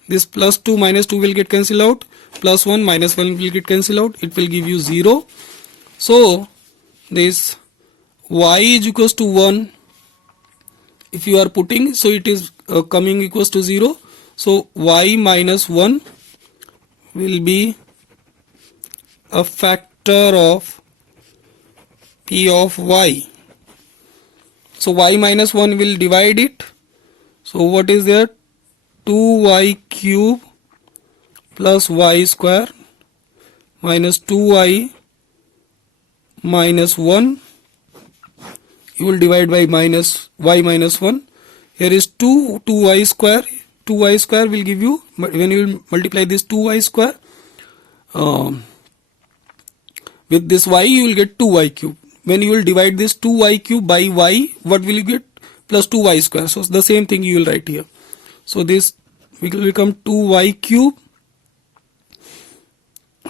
this plus 2 minus 2 will get cancelled out, plus 1 minus 1 will get cancelled out, it will give you 0. So this y is equals to 1. If you are putting, so it is coming equals to 0. So y minus 1 will be a factor of p of y. So y minus 1 will divide it. So what is there? 2y cube plus y square minus 2y minus 1. You will divide by minus y minus 1. Here is 2y square. 2y square will give you, when you will multiply this 2y square with this y, you will get 2y cube. When you will divide this 2y cube by y, what will you get? Plus 2y square. So the same thing you will write here. So this will become 2y cube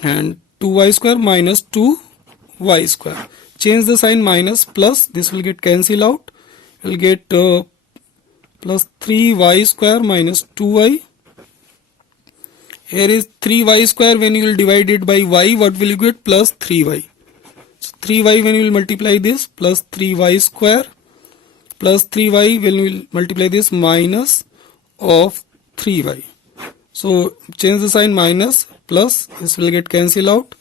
and 2y square minus 2y square. Change the sign, minus plus, this will get cancel out. You will get plus 3y square minus 2y. Here is 3y square. When you will divide it by y, what will you get? Plus 3y. So 3y when you will multiply this, plus 3y square plus 3y when you will multiply this, minus of 3y. So change the sign, minus plus, this will get cancel out.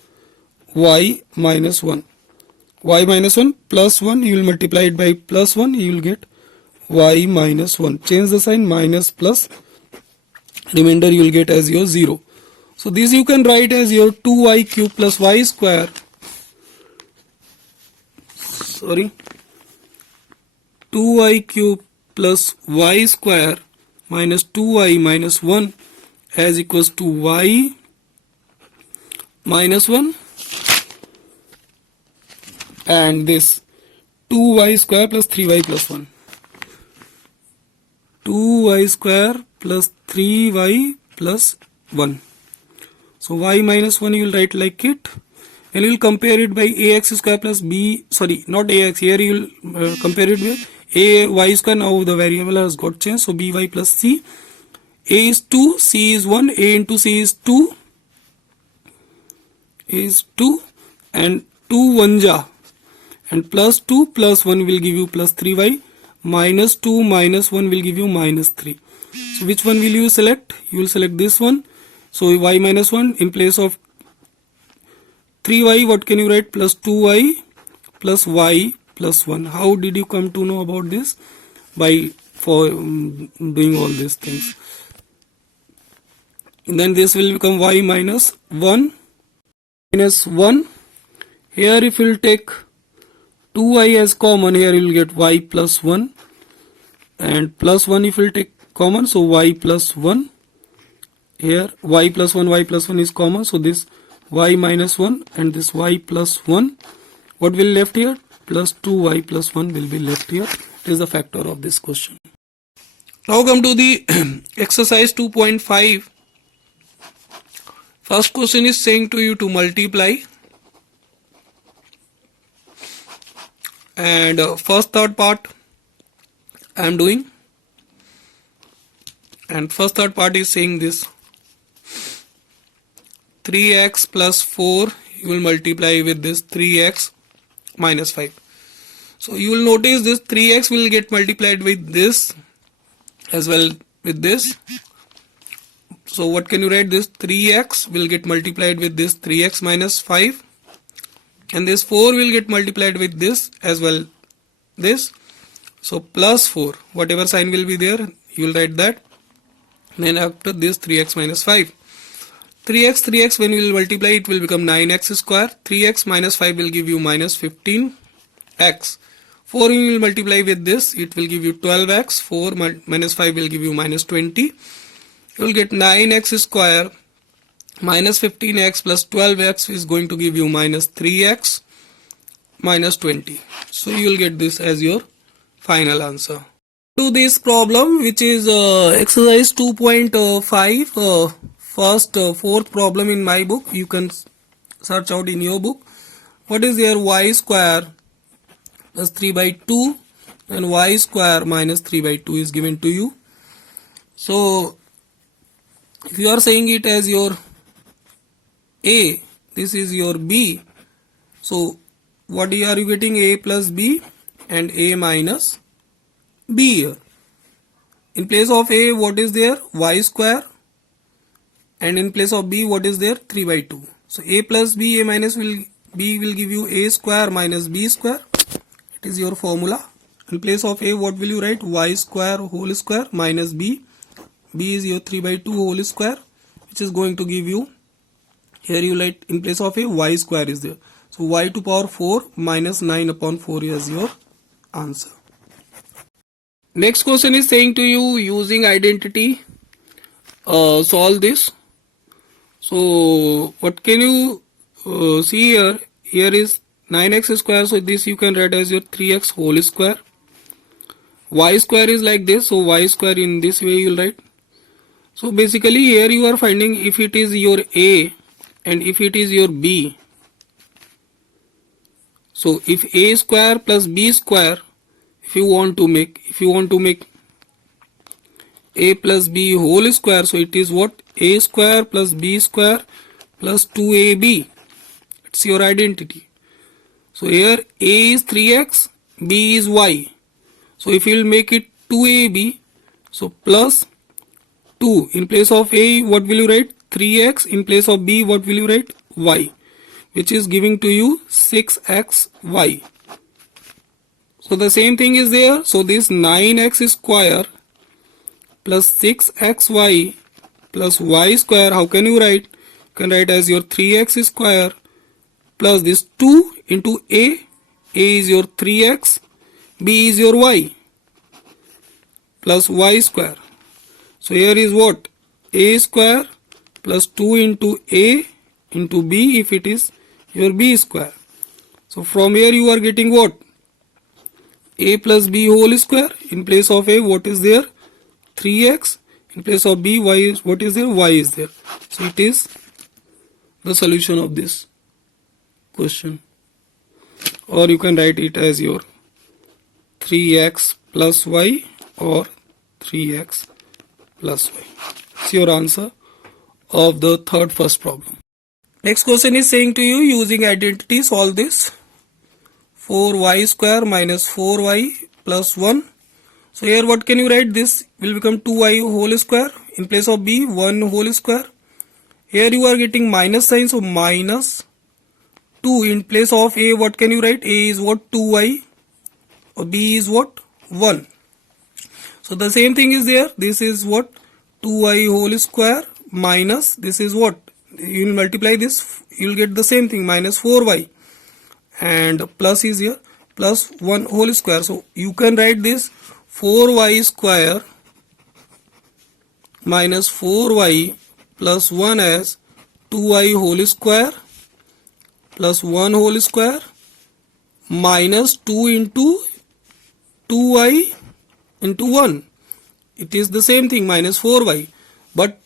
Y minus 1. Y minus 1 plus 1, you will multiply it by plus 1, you will get y minus 1. Change the sign, minus plus, remainder you will get as your 0. So this you can write as your 2y cube plus y square. 2y cube plus y square minus 2y minus 1 as equals to y minus 1, and this 2y square plus 3y plus 1. 2y square plus 3y plus 1. So y minus 1 you will write like it, and you will compare it by ax square plus b, sorry, not ax, here you will compare it with a y square. Now the variable has got changed, so by plus c. A is 2, c is 1, a into c is 2, and 2 1ja, and plus 2 plus 1 will give you plus 3y, minus 2 minus 1 will give you minus 3. So which one will you select? You will select this one. So y minus 1, in place of 3y, what can you write? Plus 2y plus y plus 1. How did you come to know about this? By doing all these things. And then this will become y minus 1 minus 1. Here if you will take 2y as common, here you will get y plus 1, and plus 1 if you will take common, so y plus 1. Here y plus 1 is common, so this y minus 1 and this y plus 1, what will left here? Plus 2y plus 1 will be left here. It is the factor of this question. Now come to the exercise 2.5. First question is saying to you to multiply, and first third part I am doing, and first third part is saying this 3x plus 4 you will multiply with this 3x minus 5. So you will notice this 3x will get multiplied with this as well with this. So what can you write? This 3x will get multiplied with this 3x minus 5, and this 4 will get multiplied with this as well this. So plus 4, whatever sign will be there, you will write that. Then after this 3x minus 5. 3x when you will multiply, it will become 9x square. 3x minus 5 will give you minus 15x. 4 you will multiply with this, it will give you 12x. 4 minus 5 will give you minus 20. You will get 9x square minus 15x plus 12x is going to give you minus 3x minus 20. So you will get this as your final answer. To this problem, which is exercise 2.5, first fourth problem in my book, you can search out in your book. What is there? Y square plus 3 by 2 and y square minus 3 by 2 is given to you. So if you are saying it as your A, this is your B. So what are you getting? A plus B and A minus B here. In place of A, what is there? Y square. And in place of B, what is there? 3 by 2. So a plus b, a minus b will give you a square minus b square. It is your formula. In place of a, what will you write? Y square whole square minus b. B is your 3 by 2 whole square, which is going to give you, here you write in place of a, y square is there. So y to power 4 minus 9 upon 4 is your answer. Next question is saying to you, using identity, solve this. So what can you see here? Here is 9x square, so this you can write as your 3x whole square. Y square is like this, so y square in this way you will write. So basically here you are finding if it is your a and if it is your b. So if a square plus b square, if you want to make a plus b whole square, so it is what? A square plus b square plus 2ab. It's your identity. So here a is 3x, b is y. So if you will make it 2ab, so plus 2. In place of a, what will you write? 3x. In place of b, what will you write? Y, which is giving to you 6xy. So the same thing is there. So this 9x square plus 6xy plus y square, how can you write? You can write as your 3x square plus this 2 into a is your 3x, b is your y, plus y square. So here is what? A square plus 2 into a into b if it is your b square. So from here you are getting what? A plus b whole square. In place of a, what is there? 3x. In place of b, y is, what is there? Y is there. So it is the solution of this question. Or you can write it as your 3x plus y or 3x plus y. It's your answer of the first problem. Next question is saying to you, using identity, solve this. 4y square minus 4y plus 1. So here what can you write? This will become 2y whole square. In place of b, 1 whole square. Here you are getting minus sign, so minus 2. In place of a, what can you write? A is what? 2y. Or b is what? 1. So the same thing is there. This is what? 2y whole square minus, this is what? You will multiply this, you will get the same thing, minus 4y. And plus is here, plus 1 whole square. So you can write this 4y square minus 4y plus 1 as 2y whole square plus 1 whole square minus 2 into 2y into 1. It is the same thing, minus 4y, but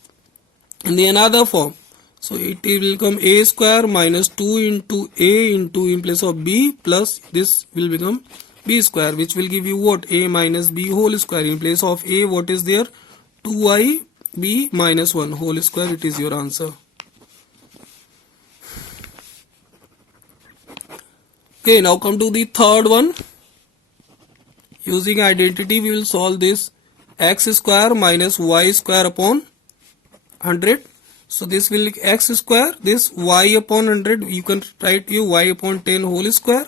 in the another form. So it will become a square minus 2 into a into, in place of b, plus this will become b square, which will give you what? A minus b whole square. In place of a, what is there? 2y b minus 1 whole square. It is your answer. Okay, now come to the third one. Using identity, we will solve this x square minus y square upon 100. So this will be x square, this y upon 100, you can write you y upon 10 whole square.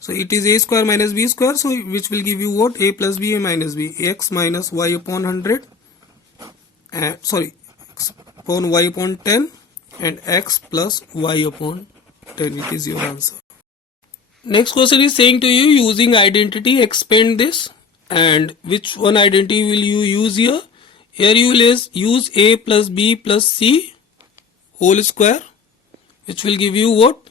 So it is a square minus b square, so which will give you what? A plus b, a minus b, x minus y upon 100, x upon y upon 10 and x plus y upon 10. It is your answer. Next question is saying to you, using identity, expand this. And which one identity will you use here? Here you will use a plus b plus c whole square, which will give you what?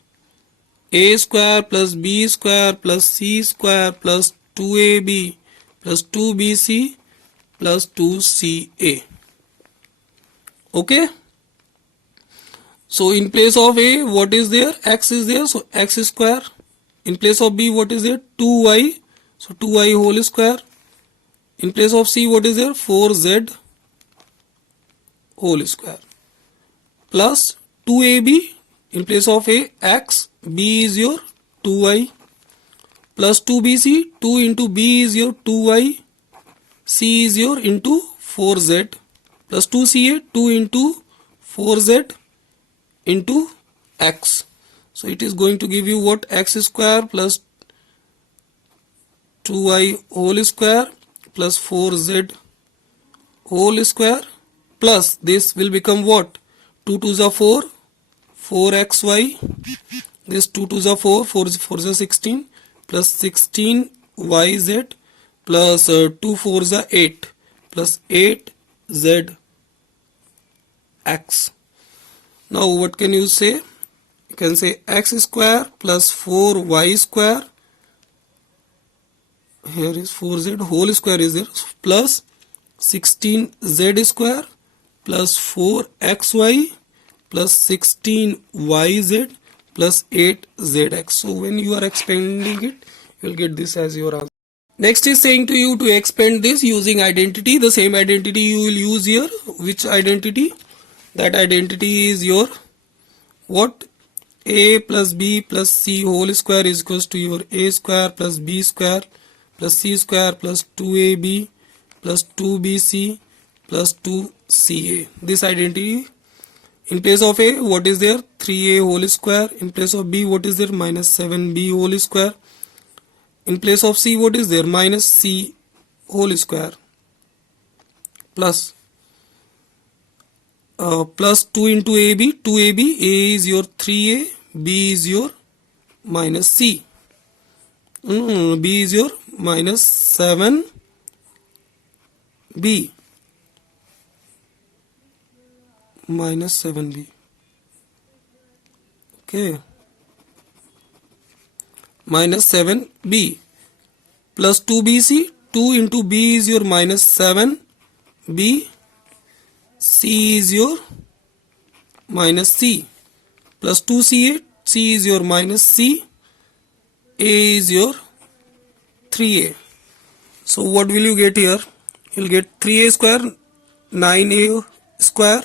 A square plus b square plus c square plus 2ab plus 2bc plus 2ca. Okay. So in place of a, what is there? X is there, so x square. In place of b, what is there? 2y, so 2y whole square. In place of c, what is there? 4z whole square plus 2ab. In place of a, x, b is your 2y plus 2bc, 2 into b is your 2y, c is your into 4z plus 2ca, 2 into 4z into x. So it is going to give you what? X square plus 2y whole square plus 4z whole square plus this will become what? 2 2s are 4, 4xy, this 2 2s are 4, 4 4s are 16 plus 16yz plus 2 4s are 8 plus 8zx. Now what can you say? You can say x square plus 4y square, here is 4z whole square is there, plus 16z square plus 4xy plus 16yz plus 8zx. So when you are expanding it, you will get this as your answer. Next is saying to you to expand this using identity. The same identity you will use here. Which identity? That identity is your what? A plus b plus c whole square is equals to your a square plus b square plus c square plus 2ab plus 2bc plus 2ca. This identity, in place of a, what is there? 3a whole square. In place of b, what is there? Minus 7b whole square. In place of c, what is there? Minus c whole square plus plus 2 into ab, 2ab, a is your 3a, b is your minus c, b is your minus 7b, minus 7b, okay, minus 7b plus 2bc, 2 into b is your minus 7b, c is your minus c plus 2ca, c is your minus c, a is your 3a. So what will you get here? You will get 3a square, 9a square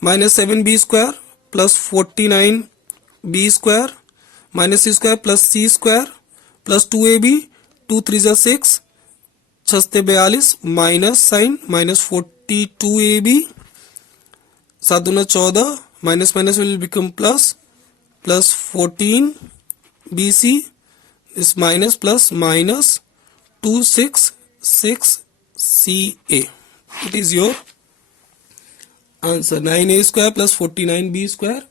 minus 7b square plus 49b square minus c square plus c square plus 2ab, 2 3s are 6, 6 42 minus sign minus 42ab, 7 दूना 14, minus minus will become plus, plus 14bc, this minus plus minus 266ca. It is your answer. 9a square plus 49b square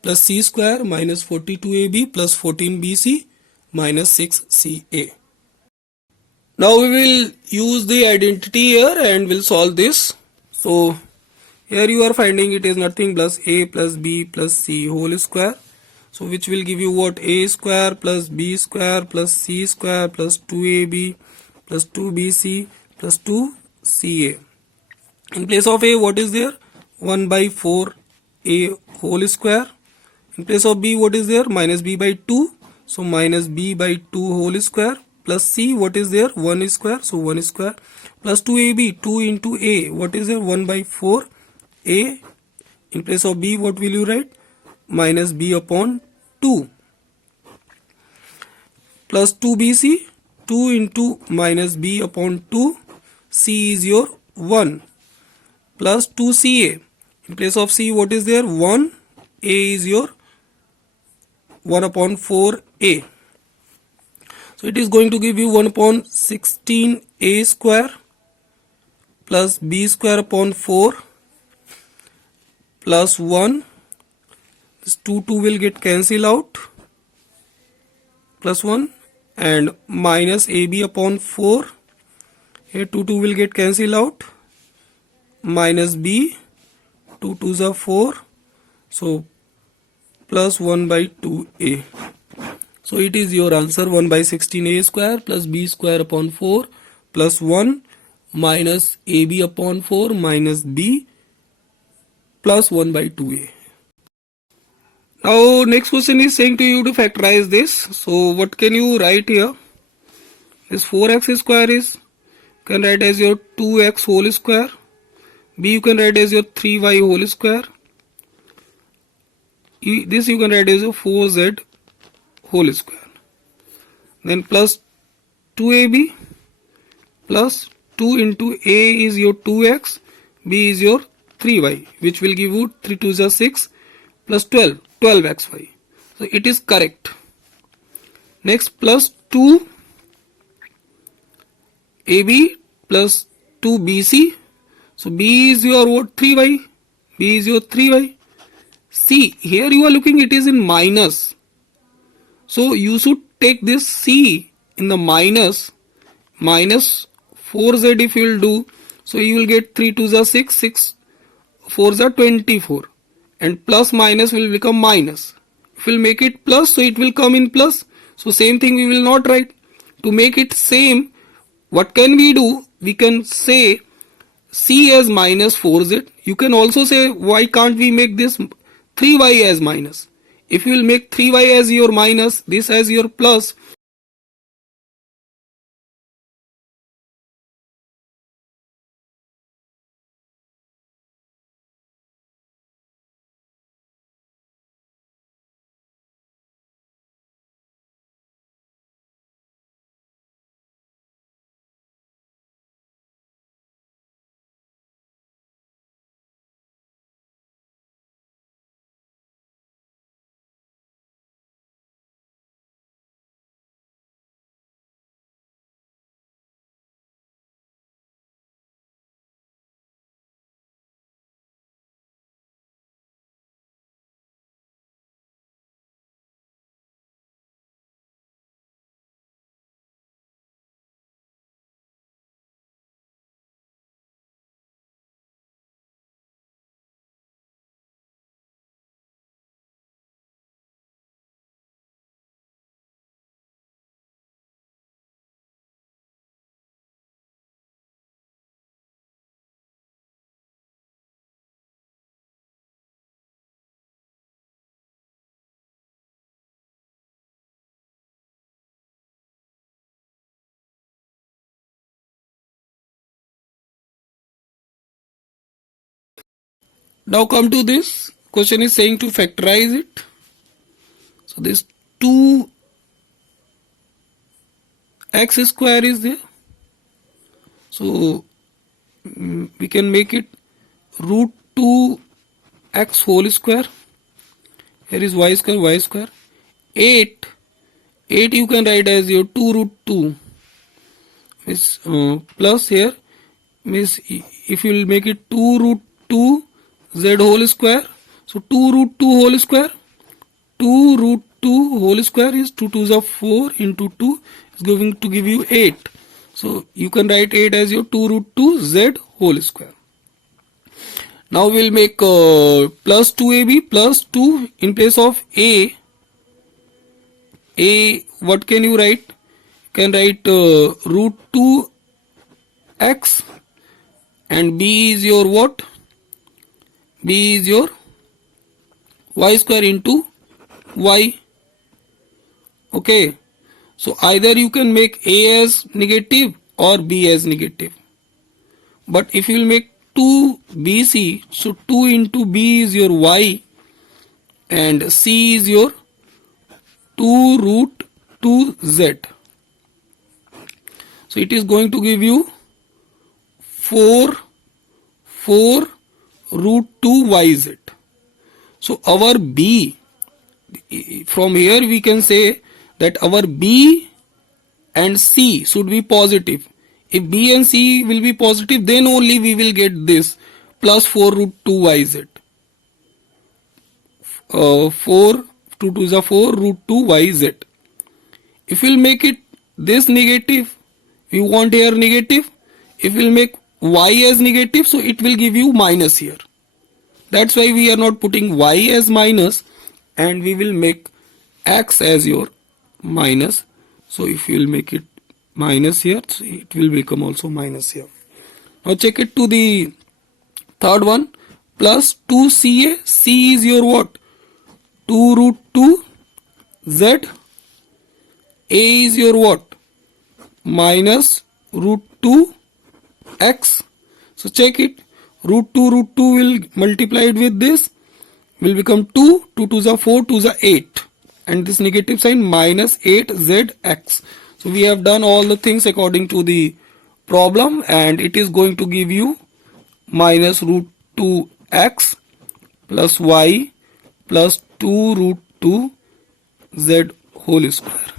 plus c square minus 42ab plus 14bc minus 6ca. Now we will use the identity here and will solve this. So here you are finding it is nothing plus a plus b plus c whole square. So which will give you what? A square plus b square plus c square plus 2ab plus 2bc plus 2ca. In place of a, what is there? 1 by 4 a whole square. In place of b, what is there? Minus b by 2. So minus b by 2 whole square plus c, what is there? 1 square. So 1 square plus 2ab, 2 into a, what is there? 1 by 4 a. In place of b, what will you write? Minus b upon 2 plus 2bc, 2 into minus b upon 2, c is your 1 plus 2ca. In place of c, what is there? 1, a is your 1 upon 4a. So it is going to give you 1 upon 16a square plus b square upon 4 plus 1. This 2 will get cancelled out plus 1 and minus ab upon 4. Here 2 will get cancelled out minus b, 2 2s are 4. So plus 1 by 2a. So it is your answer 1 by 16a square plus b square upon 4 plus 1 minus ab upon 4 minus b plus 1 by 2a. Now next question is saying to you to factorize this. So what can you write here? This 4x square is, you can write as your 2x whole square. B you can write as your 3y whole square. This you can write as your 4z whole square. Then plus 2ab plus 2 into a is your 2x, b is your 3y, which will give you 3 2s are 6 plus 12, 12xy. So it is correct. Next, plus 2ab plus 2bc. So b is your what? 3y. B is your 3y. C, here you are looking, it is in minus. So you should take this C in the minus 4z if you will do. So you will get 3 2s are 6, 6 4s are 24. And plus minus will become minus. If we will make it plus, so it will come in plus. So same thing we will not write. To make it same, what can we do? We can say C as minus 4z. You can also say, why can't we make this 3y as minus? If you will make 3y as your minus, this as your plus. Now come to this question is saying to factorize it. So this 2x square is there. So we can make it root 2x whole square. Here is y square. 8 you can write as your 2 root 2 is plus here means if you will make it 2 root 2 z whole square. So 2 root 2 whole square. 2 root 2 whole square is 2 2s are 4 into 2 is going to give you 8. So you can write 8 as your 2 root 2 z whole square. Now we'll make plus 2ab plus 2 in place of a. What can you write? You can write root 2x and b is your what? B is your y square into y. Okay. So either you can make a as negative or b as negative. But if you will make 2bc, so 2 into b is your y and c is your 2 root 2z. So it is going to give you 4 root 2yz. So our b, from here we can say that our b and c should be positive. If b and c will be positive, then only we will get this plus 4 root 2yz. 4 2 2s are 4 root 2yz. If we will make it this negative, we want here negative. If we will make y as negative, so it will give you minus here. That's why we are not putting y as minus and we will make x as your minus. So if you will make it minus here, so it will become also minus here. Now check it to the third one. Plus 2ca. C is your what? 2 root 2 z. A is your what? Minus root 2 x. So check it. Root 2 will multiplied with this will become 2. 2 2s are 4, 2s are 8. And this negative sign minus 8zx. So we have done all the things according to the problem and it is going to give you minus root 2x plus y plus 2 root 2 z whole square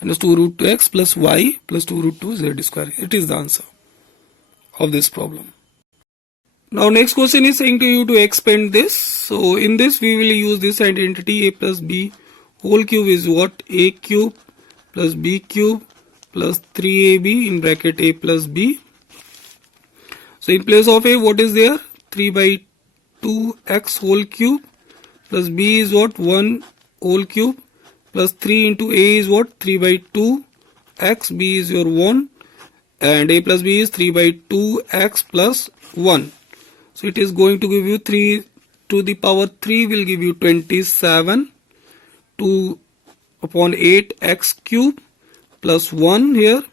minus 2 root 2x plus y plus 2 root 2 z square. It is the answer of this problem. Now next question is saying to you to expand this. So in this we will use this identity a plus b whole cube is what? A cube plus b cube plus 3ab in bracket a plus b. So in place of a, what is there? 3 by 2x whole cube plus b is what? 1 whole cube plus 3 into a is what? 3 by 2 x, b is your 1, and a plus b is 3 by 2x plus 1. So it is going to give you 3 to the power 3 will give you 27, 2 upon 8x cube plus 1 here,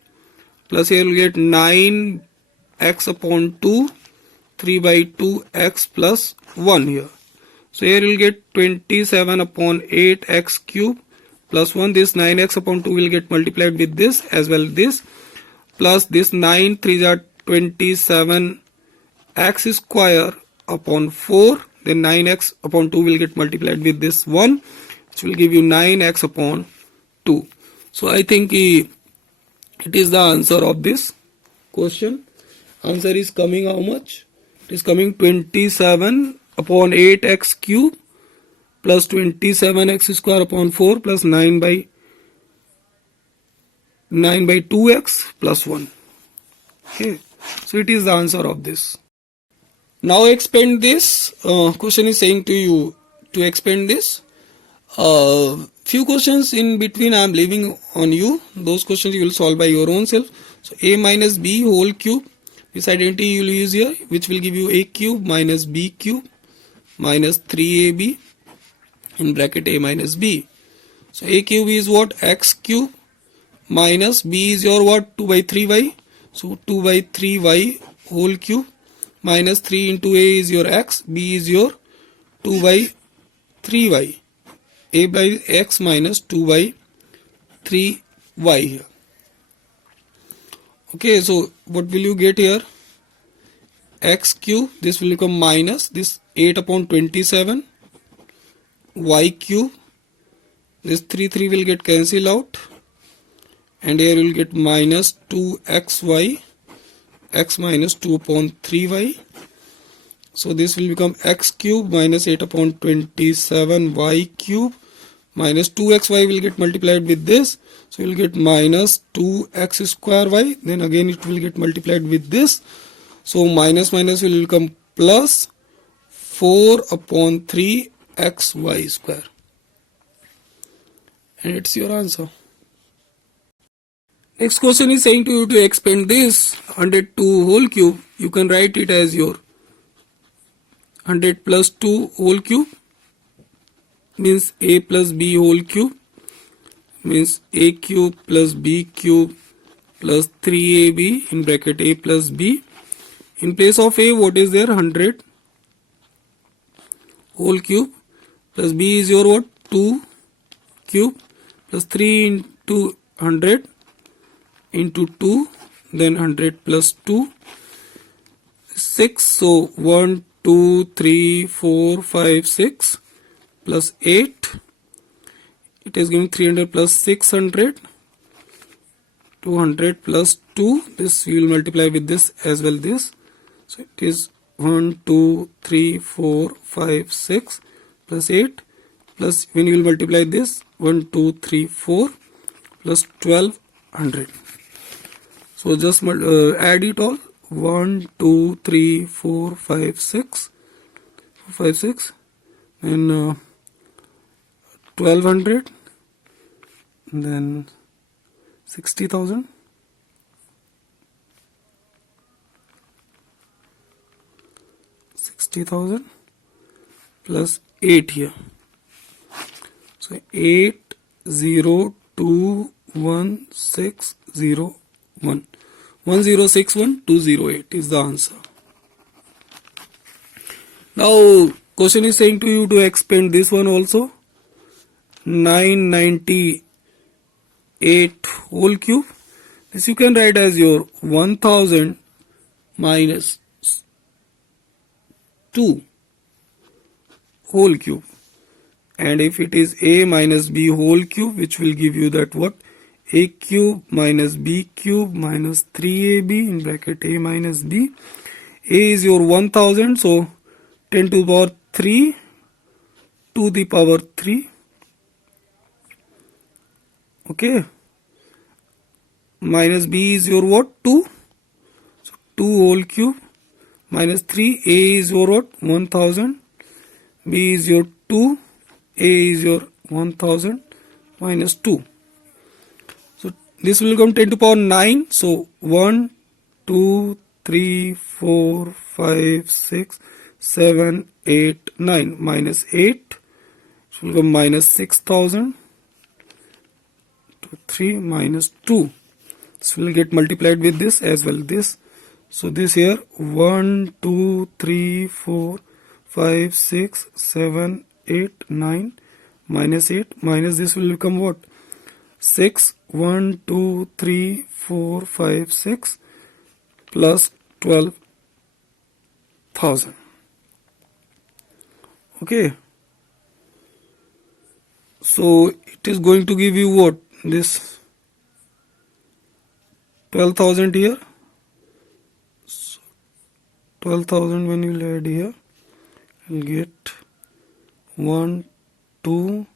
plus here you will get 9x upon 2, 3 by 2x plus 1 here. So here you will get 27 upon 8x cube plus 1. This 9x upon 2 will get multiplied with this as well this, plus this 9 3s are 27 x square upon 4, then 9x upon 2 will get multiplied with this 1, which will give you 9x upon 2. So I think it is the answer of this question. Answer is coming how much? It is coming 27 upon 8x cube plus 27x square upon 4 plus 9 by 2x plus 1. Okay, so it is the answer of this. Now expand this. Question is saying to you to expand this. Few questions in between I am leaving on you. Those questions you will solve by your own self. So a minus b whole cube. This identity you will use here, which will give you a cube minus b cube minus 3ab in bracket a minus b. So a cube is what? X cube minus b is your what? 2 by 3y. So 2 by 3y whole cube minus 3 into a is your x, b is your 2 by 3y. A by x minus 2 by 3y here. Okay, so what will you get here? X cube, this will become minus this 8 upon 27, y cube, this 3 will get cancelled out, and here you will get minus 2xy, x minus 2 upon 3y. So this will become x cube minus 8 upon 27 y cube minus 2xy will get multiplied with this. So you will get minus 2x square y. Then again it will get multiplied with this. So minus minus will become plus 4 upon 3 xy square. And it's your answer. Next question is saying to you to expand this 102 whole cube. You can write it as your 100 plus 2 whole cube means a plus b whole cube means a cube plus b cube plus 3ab in bracket a plus b. In place of a, what is there? 100 whole cube plus b is your what? 2 cube plus 3 into 100 into 2, then 100 plus 2, 6. So 1, 2, 3, 4, 5, 6 plus 8. It is giving 300 plus 600, 200 plus 2. This we will multiply with this as well this. So it is 1, 2, 3, 4, 5, 6 plus 8 plus when you will multiply this 1, 2, 3, 4 plus 1200. So just add it all. 1, 2, 3, 4, 5, 6, 5, 6, and 1200, then 60,000, 60,000 plus 8 here. So 802161 1061208 is the answer. Now question is saying to you to expand this one also. 998 whole cube. This you can write as your 1000 minus 2 whole cube. And if it is a minus b whole cube, which will give you that what? A cube minus b cube minus 3ab in bracket a minus b. A is your 1000, so 10 to the power 3 to the power 3. Okay. Minus b is your what? 2. So 2 whole cube minus 3. A is your what? 1000. B is your 2. A is your 1000 minus 2. So this will come 10 to the power 9. So 1, 2, 3, 4, 5, 6, 7, 8, 9 minus 8. So will come minus 6000. 3 minus 2. This will get multiplied with this as well. This. So this here 1, 2, 3, 4, 5, 6, 7, 8, 9 minus 8 minus this will become what? 6, 1, 2, 3, 4, 5, 6 plus 12,000. Okay. So it is going to give you what? This 12,000 here. So 12,000 when you will add here, you will get 1, 2,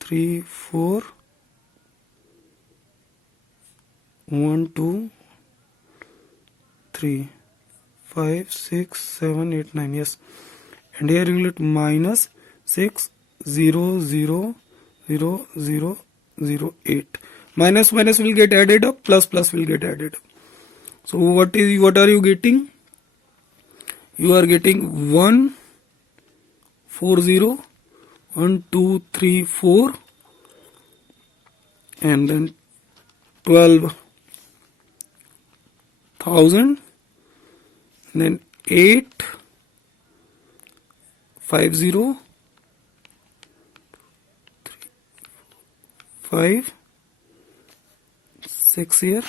3, 4, 1, 2, 3, 5, 6, 7, 8, 9. Yes. And here you will get minus 6, 0, 0, 0, 0, 0, 8. Minus minus will get added up, plus plus will get added up. So what are you getting? You are getting 1, 4, 0, 1, 2, 3, 4, and then 12,000, then 8, 5, 0, 5, 6 here,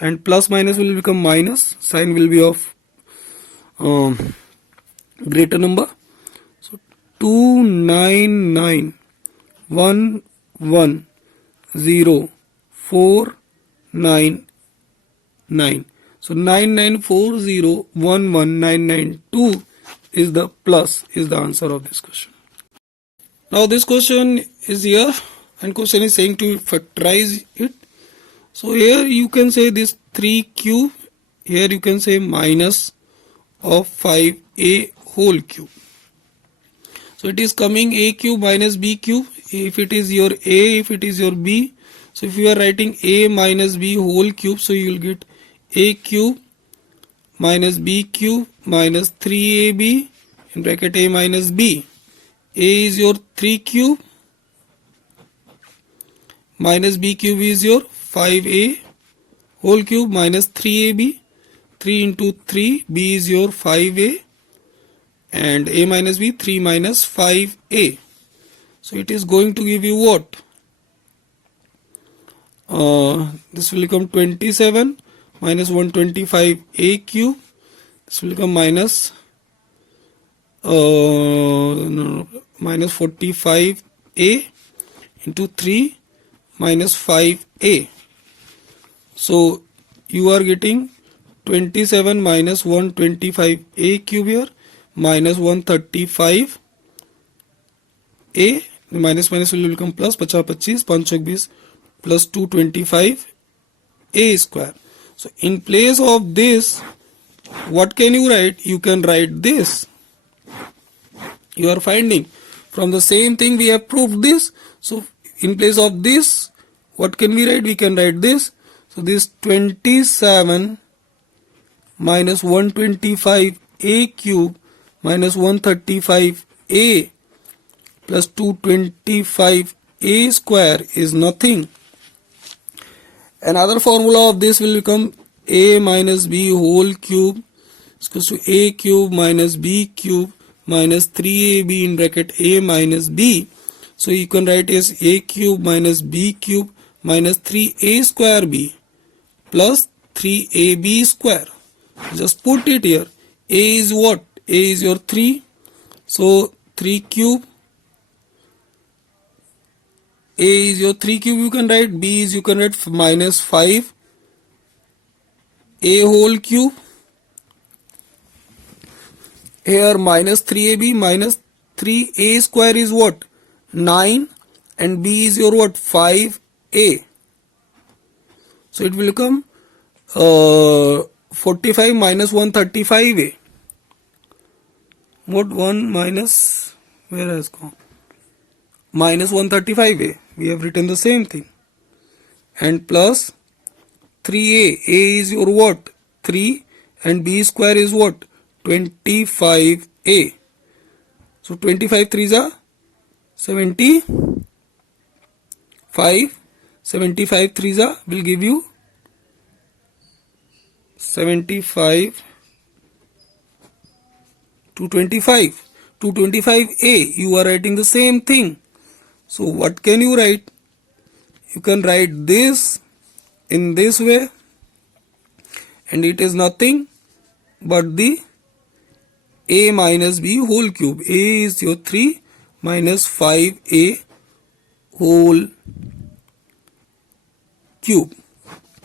and plus minus will become minus, sign will be of greater number. So 299,110,499. So 994011992 is the plus, is the answer of this question. Now this question is here and question is saying to factorize it. So here you can say this 3 cube, here you can say minus of 5a whole cube. So it is coming a cube minus b cube. If it is your a, if it is your b. So if you are writing a minus b whole cube, so you will get a cube minus b cube minus 3ab in bracket a minus b. A is your 3 cube minus b cube is your 5a whole cube minus 3ab. 3 into 3, b is your 5a, and a minus b 3 minus 5a. So it is going to give you what? This will become 27 minus 125a cube. This will become minus minus 45a into 3 minus 5a. So you are getting 27 minus 125a cube here minus 135a. The minus minus will become plus 50 25 5 20 plus 225a square. So in place of this, what can you write? You can write this. You are finding from the same thing we have proved this. So in place of this, what can we write? We can write this. So this 27 minus 125a cube minus 135a plus 225a square is nothing. Another formula of this will become a minus b whole cube is equals to a cube minus b cube minus 3ab in bracket a minus b. So you can write as a cube minus b cube minus 3a square b plus 3ab square. Just put it here. A is what? A is your 3. So 3 cube. A is your 3 cube you can write, B is you can write minus 5 A whole cube. Here minus 3AB minus 3A square is what? 9, and B is your what? 5A. So it will become 45 minus 135A. What 1 minus, where has gone? Minus 135A. We have written the same thing. And plus 3A. A is your what? 3, and B square is what? 25A. So 25 3s are 75. 75 3s are will give you 75 225. 225A. You are writing the same thing. So what can you write? You can write this in this way, and it is nothing but the A minus B whole cube. A is your 3 minus 5A whole cube,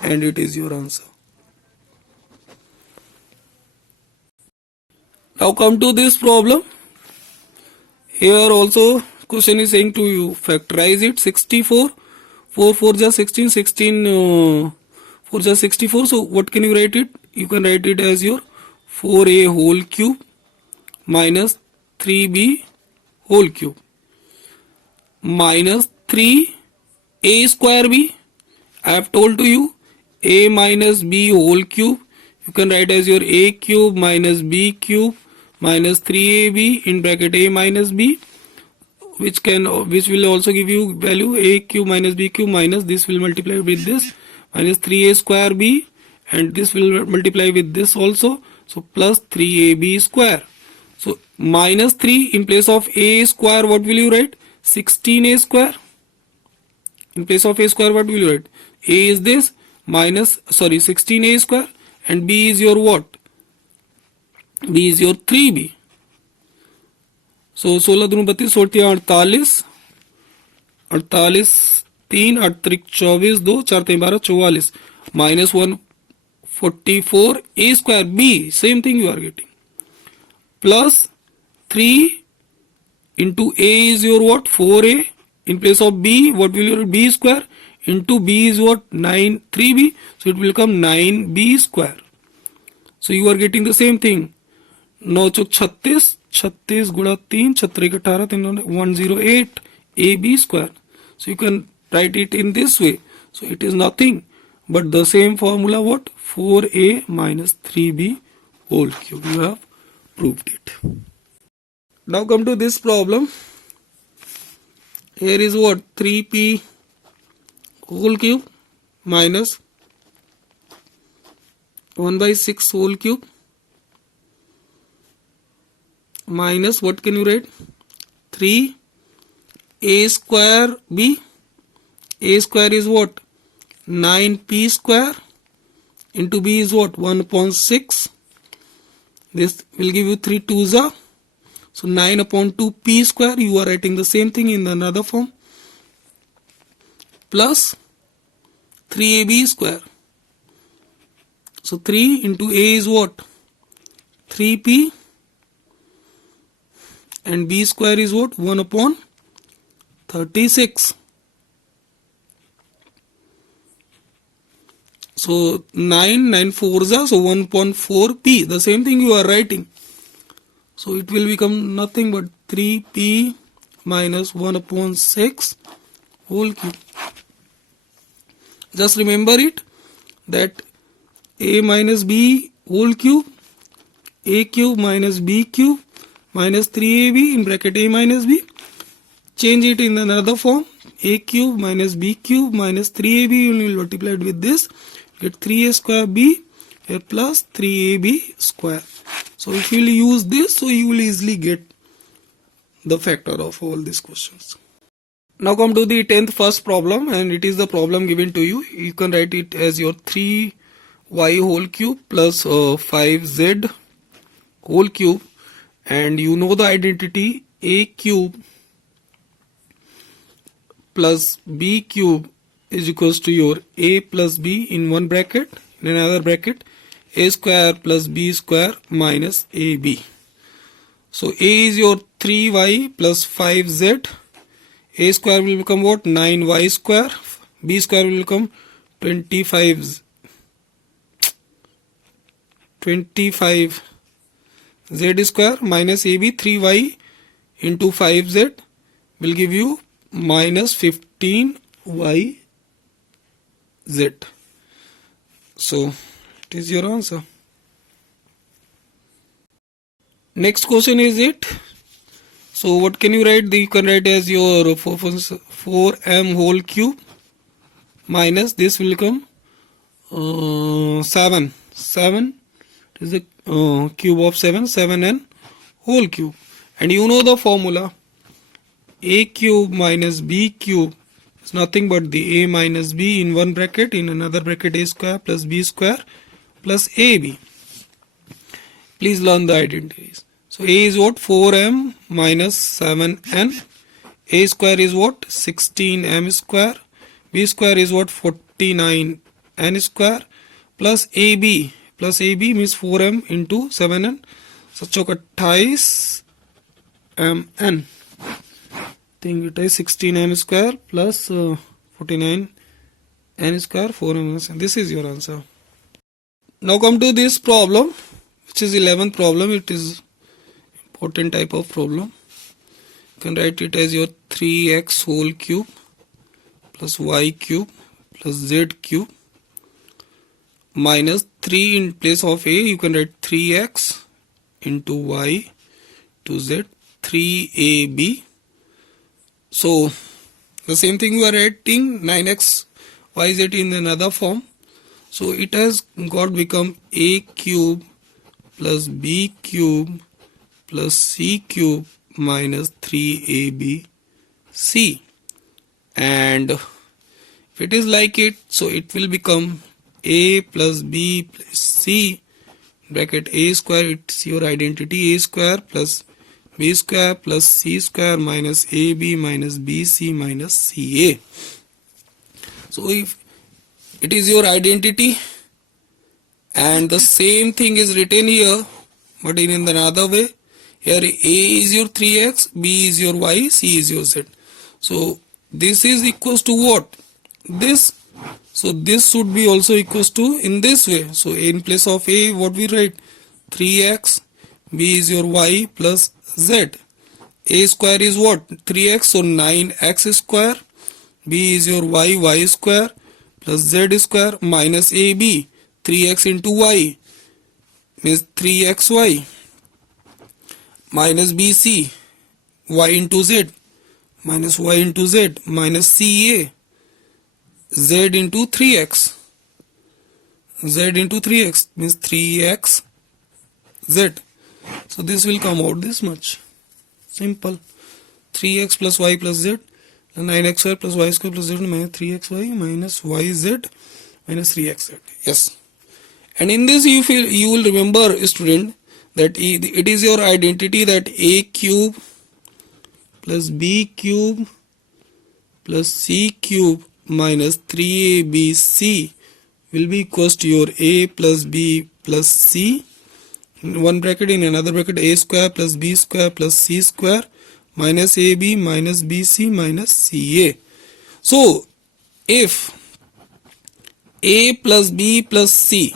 and it is your answer. Now come to this problem. Here also question is saying to you factorize it. 64, 4 4 ja 16, 16 4 ja 64. So what can you write it? You can write it as your 4A whole cube minus 3B whole cube minus 3A square B. I have told to you A minus B whole cube. You can write as your A cube minus B cube minus 3AB in bracket A minus B, which will also give you value A cube minus B cube minus this will multiply with this minus 3A square B, and this will multiply with this also, so plus 3AB square. So minus 3 in place of A square, what will you write? 16A square. In place of A square, what will you write? A is this minus 16A square, and B is your what? B is your 3B. So 16 दूनी 32, 16 48, 48 3 8 3 24 2 4 3 12 44 minus 144 A square B, same thing you are getting, plus 3 into A is your what? 4A. In place of B, what will your B square into B is what? 9 3B. So it will become 9B square. So you are getting the same thing. 9 चौक 36, 36 गुणा 3, 36 18, 108 AB square. So you can write it in this way. So it is nothing but the same formula, what? 4A minus 3B whole cube. You have proved it. Now come to this problem. Here is what? 3P whole cube minus 1 by 6 whole cube minus what can you write? 3A square B. A square is what? 9P square into B is what? 1 upon 6. This will give you 3 2s are. So 9 upon 2 P square. You are writing the same thing in another form. Plus 3AB square. So 3 into A is what? 3P. And B square is what? 1 upon 36. So 9 4s are, so 1 upon 4P. The same thing you are writing. So it will become nothing but 3P minus 1 upon 6 whole cube. Just remember it that A minus B whole cube, A cube minus B cube minus 3AB in bracket A minus B. Change it in another form. A cube minus B cube minus 3AB, you will multiply it with this. Get 3A square B here plus 3AB square. So if you will use this, so you will easily get the factor of all these questions. Now come to the 10th first problem, and it is the problem given to you. You can write it as your 3y whole cube plus 5z whole cube, and you know the identity a cube plus b cube is equals to your a plus b in one bracket, in another bracket a square plus b square minus ab. So a is your 3y plus 5z, a square will become what? 9y square, b square will become 25z square minus ab, 3y into 5z will give you minus 15yz. So it is your answer. Next question is it. So what can you write? You can write as your 4m whole cube minus this will become 7 is the cube of 7n whole cube. And you know the formula, a cube minus b cube is nothing but the a minus b in one bracket, in another bracket a square plus b square plus ab. Please learn the identities. So a is what? 4m minus 7n. A square is what? 16m square. B square is what? 49n square plus ab. Plus ab means 4m into 7n. So 28 mn. think it is 16n square plus 49n square 4m. This is your answer. Now come to this problem, which is 11th problem. It is important type of problem. You can write it as your 3x whole cube plus y cube plus z cube minus 3 in place of a. You can write 3x into y to z 3ab. So the same thing we are writing 9x yz in another form. So it has got become a cube plus b cube plus c cube minus 3abc. And if it is like it, so it will become a plus b plus c bracket a square. It's your identity, a square plus b square plus c square minus ab minus bc minus ca. So if it is your identity and the same thing is written here but in another way, here a is your 3x, b is your y, c is your z. So this is equals to what? This. So this should be also equals to in this way. So in place of a, what we write? 3x, b is your y plus z. A square is what? 3x, so 9x square. B is your y square plus z square minus ab. 3x into y means 3xy minus bc, y into z minus y into z minus ca, z into 3x. Z into 3x means 3x z. So this will come out this much. Simple. 3x plus y plus z, 9x square plus y square plus z minus 3xy minus yz minus 3xz. Yes. And in this you will remember, student, that it is your identity that a cube plus b cube plus c cube minus 3abc will be equals to your a plus b plus c in one bracket, in another bracket a square plus b square plus c square minus ab minus bc minus ca. So if a plus b plus c,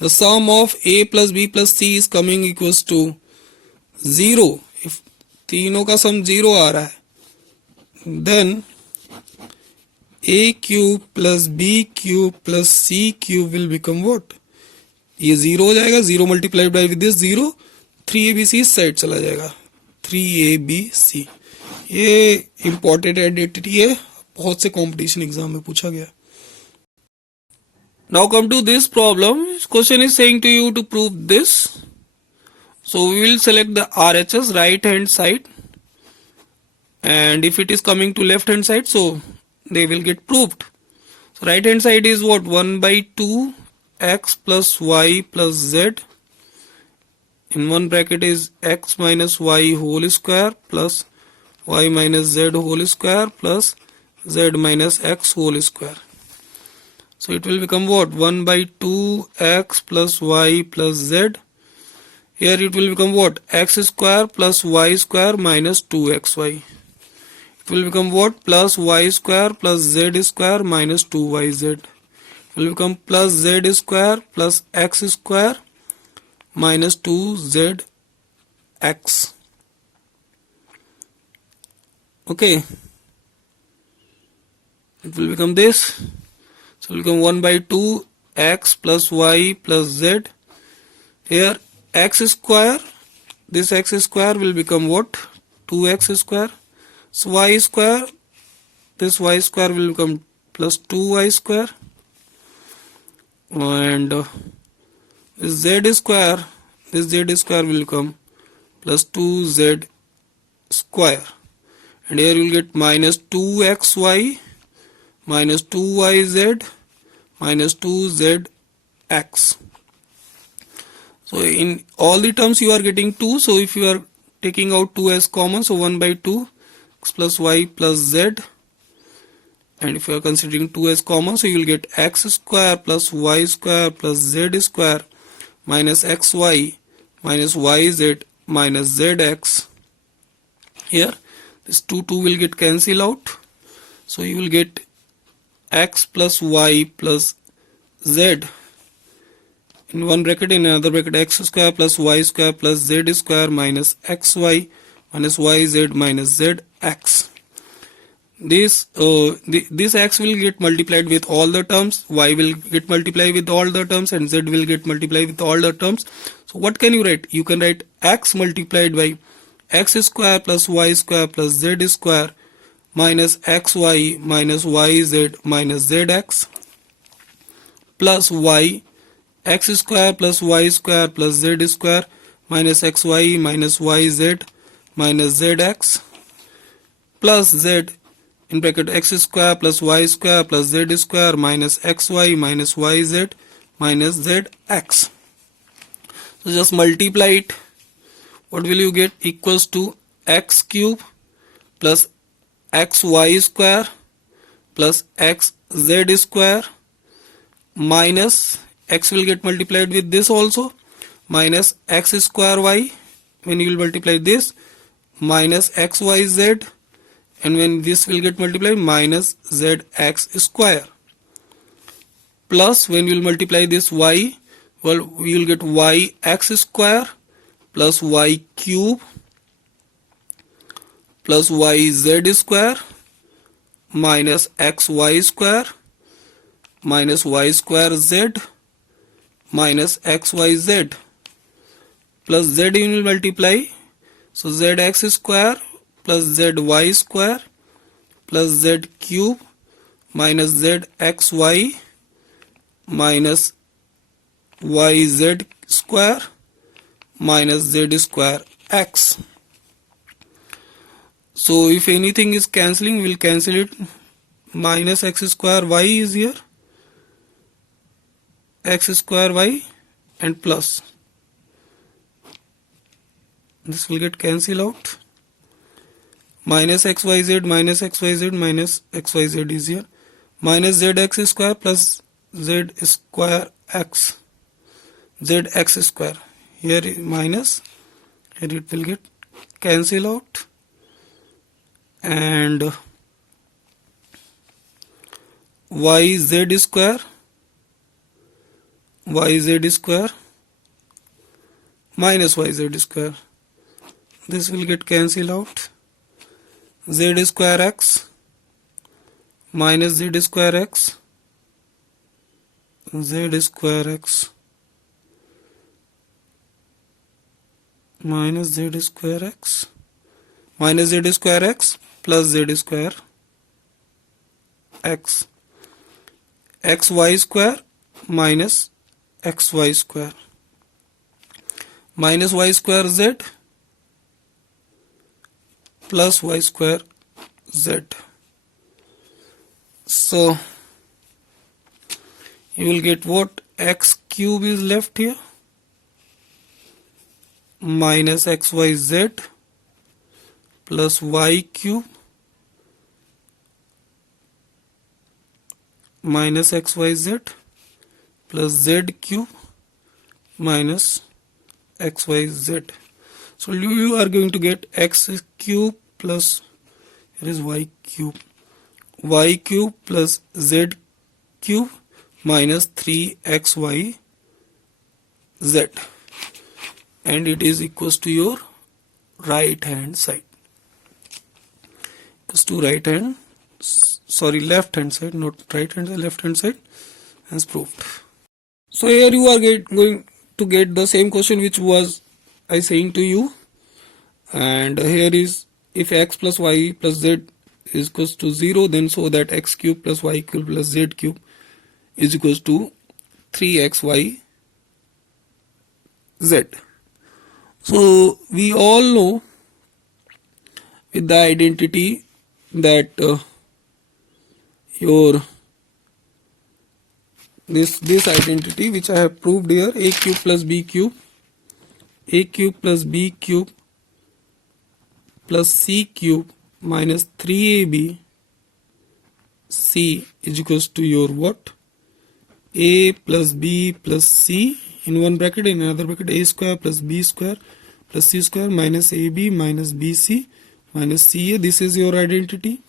the sum of a plus b plus c is coming equals to 0, if तीनों का sum 0 आ रहा है, then a cube plus b cube plus c cube will become what? ये 0 हो जाएगा, 0 multiplied by with this 0, 3abc इस side चला जाएगा, 3abc. ये important identity है, बहुत से competition exam में पूछा गया. Now come to this problem. This question is saying to you to prove this. So we will select the RHS, right hand side, and if it is coming to left hand side, so they will get proved. So right hand side is what? 1 by 2 x plus y plus z in one bracket is x minus y whole square plus y minus z whole square plus z minus x whole square. So it will become what? 1 by 2x plus y plus z. Here it will become what? X square plus y square minus 2xy. It will become what? Plus y square plus z square minus 2yz. It will become plus z square plus x square minus 2zx. Okay. It will become this. So it will become 1 by 2 x plus y plus z. Here x square, this x square will become what? 2x square. So y square, this y square will become plus 2y square. And this z square, this z square will become plus 2z square. And here you will get minus 2xy minus 2yz minus 2zx. So in all the terms you are getting 2. So if you are taking out 2 as common, so 1 by 2 x plus y plus z. And if you are considering 2 as common, so you will get x square plus y square plus z square minus xy minus yz minus zx. Here this 2 will get cancelled out. So you will get x plus y plus z in one bracket, in another bracket x square plus y square plus z square minus xy minus yz minus zx. This x will get multiplied with all the terms, y will get multiplied with all the terms, and z will get multiplied with all the terms. So what can you write? You can write x multiplied by x square plus y square plus z square minus xy minus yz minus zx plus y x square plus y square plus z square minus xy minus yz minus zx plus z in bracket x square plus y square plus z square minus xy minus yz minus zx. So just multiply it. What will you get? Equals to x cube plus xy square plus xz square minus x will get multiplied with this also minus x square y, when you will multiply this, minus xyz, and when this will get multiplied minus zx square, plus when you will multiply this y, well, we will get y x square plus y cube plus yz square minus xy square minus y square z minus xyz plus z you will multiply, so zx square plus zy square plus z cube minus zxy minus yz square minus z square x. So if anything is cancelling, we will cancel it. Minus x square y is here, x square y, and plus this will get cancelled out. Minus xyz minus xyz minus xyz is here, minus zx square plus z square x, zx square, here minus, here it will get cancelled out, and yz square minus yz square, this will get cancelled out, z square x minus z square x, z square x minus z square x minus z square x plus z square x, xy square minus xy square minus y square z plus y square z. So you will get what? X cube is left here minus xyz plus y cube minus xyz plus z cube minus xyz. So you are going to get x cube plus, here is y cube plus z cube minus 3xyz, and it is equals to your right hand side, equals to left hand side, not right hand side, left hand side, as proved. So here you are going to get the same question which was I saying to you, and here is if x plus y plus z is equals to 0, then so that x cube plus y cube plus z cube is equals to 3xyz. So we all know with the identity that your this identity which I have proved here, a cube plus b cube plus c cube minus 3ab c is equals to your what? A plus b plus c in one bracket, in another bracket a square plus b square plus c square minus ab minus bc minus ca. This is your identity.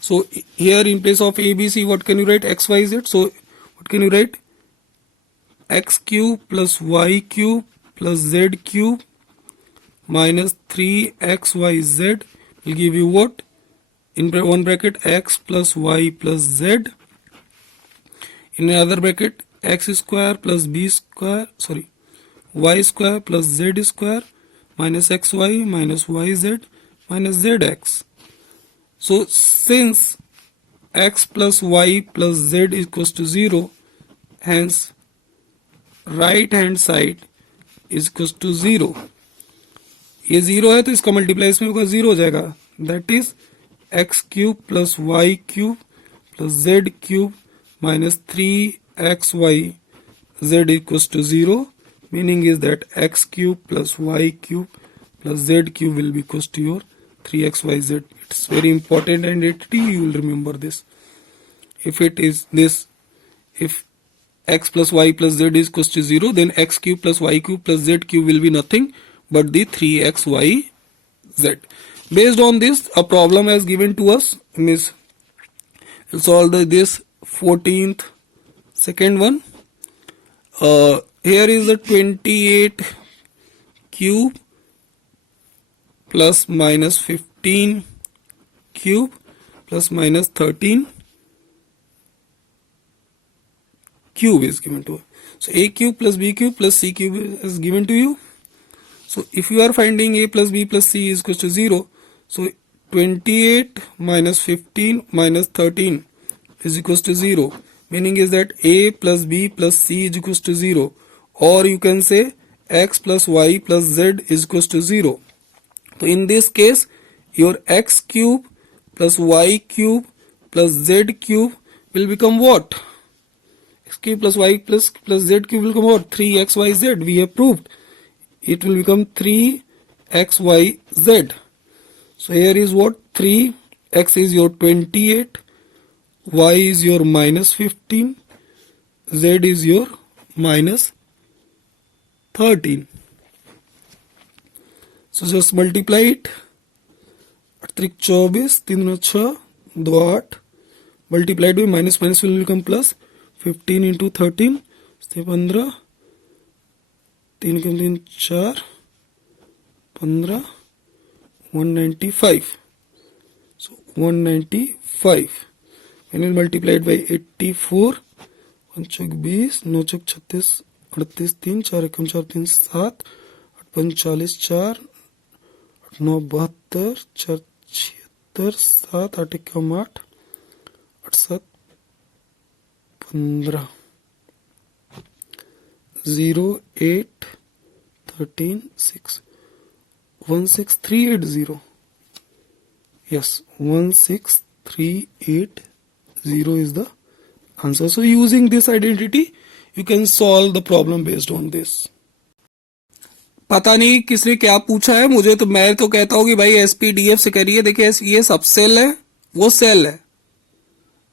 So here in place of abc, what can you write? xyz. So what can you write? X cube plus y cube plus z cube minus 3xyz will give you what? In one bracket x plus y plus z, in another bracket x square plus b square, y square plus z square minus xy minus yz minus zx. So since x plus y plus z is equals to 0, hence right hand side is equals to 0. ये 0 है तो इसका multiply इसमें होगा 0 हो जाएगा, that is x cube plus y cube plus z cube minus 3xyz equals to 0, meaning is that x cube plus y cube plus z cube will be equals to your 3xyz. It's very important identity, you will remember this. If it is this, if x plus y plus z is equals to 0, then x cube plus y cube plus z cube will be nothing but the 3xyz. Based on this, a problem has given to us, means we'll solve this 14th second one. Here is the 28 cube plus minus 15 cube plus minus 13 cube is given to us. So a cube plus b cube plus c cube is given to you. So if you are finding a plus b plus c is equal to 0, so 28 minus 15 minus 13 is equals to 0, meaning is that a plus b plus c is equals to 0, or you can say x plus y plus z is equals to 0. So in this case, your x cube plus y cube plus z cube will become what? X cube plus y plus z cube will become what? 3xyz. We have proved it will become 3xyz. So here is what? 3, x is your 28, y is your minus 15, z is your minus 13. So just multiply it. 8 24, 3 6, 2 8, multiplied by minus will become plus. 15 into 13 15, 3 3 4, 15, 195. So 195 when you multiplied by 84, 1 Chowk 20, 9 Chowk 36, 38 3, 4 Ekam 4 3 7, 8 5 40 4, 8 9 72, 4 76, 7 8 Ekam 8, 8 7 15, 0 8 13 6, 16380. Yes, 16380 is the answer. So using this identity, you can solve the problem based on this. पता नहीं किसने क्या पूछा है मुझे, तो मैं तो कहता हूँ कि भाई एसपीडीएफ से करिए। देखिए ये सब सेल है, वो सेल है,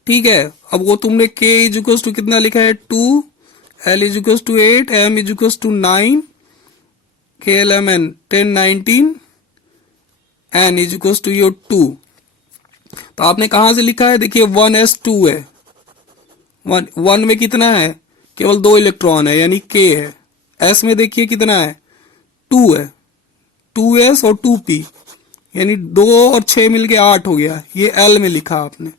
ठीक है। अब वो तुमने k इज इक्वल टू कितना लिखा है 2, l is equal to 8, m is equal to 9, KLMN 10 19, n is equal to your 2। तो आपने कहां से लिखा है, देखिए 1s2 है, 1 में कितना है, केवल 2 इलेक्ट्रॉन है यानी k है। s में देखिए कितना है, 2 है, 2s और 2p यानी 2 और 6 मिलके 8 हो गया, ये l में लिखा आपने।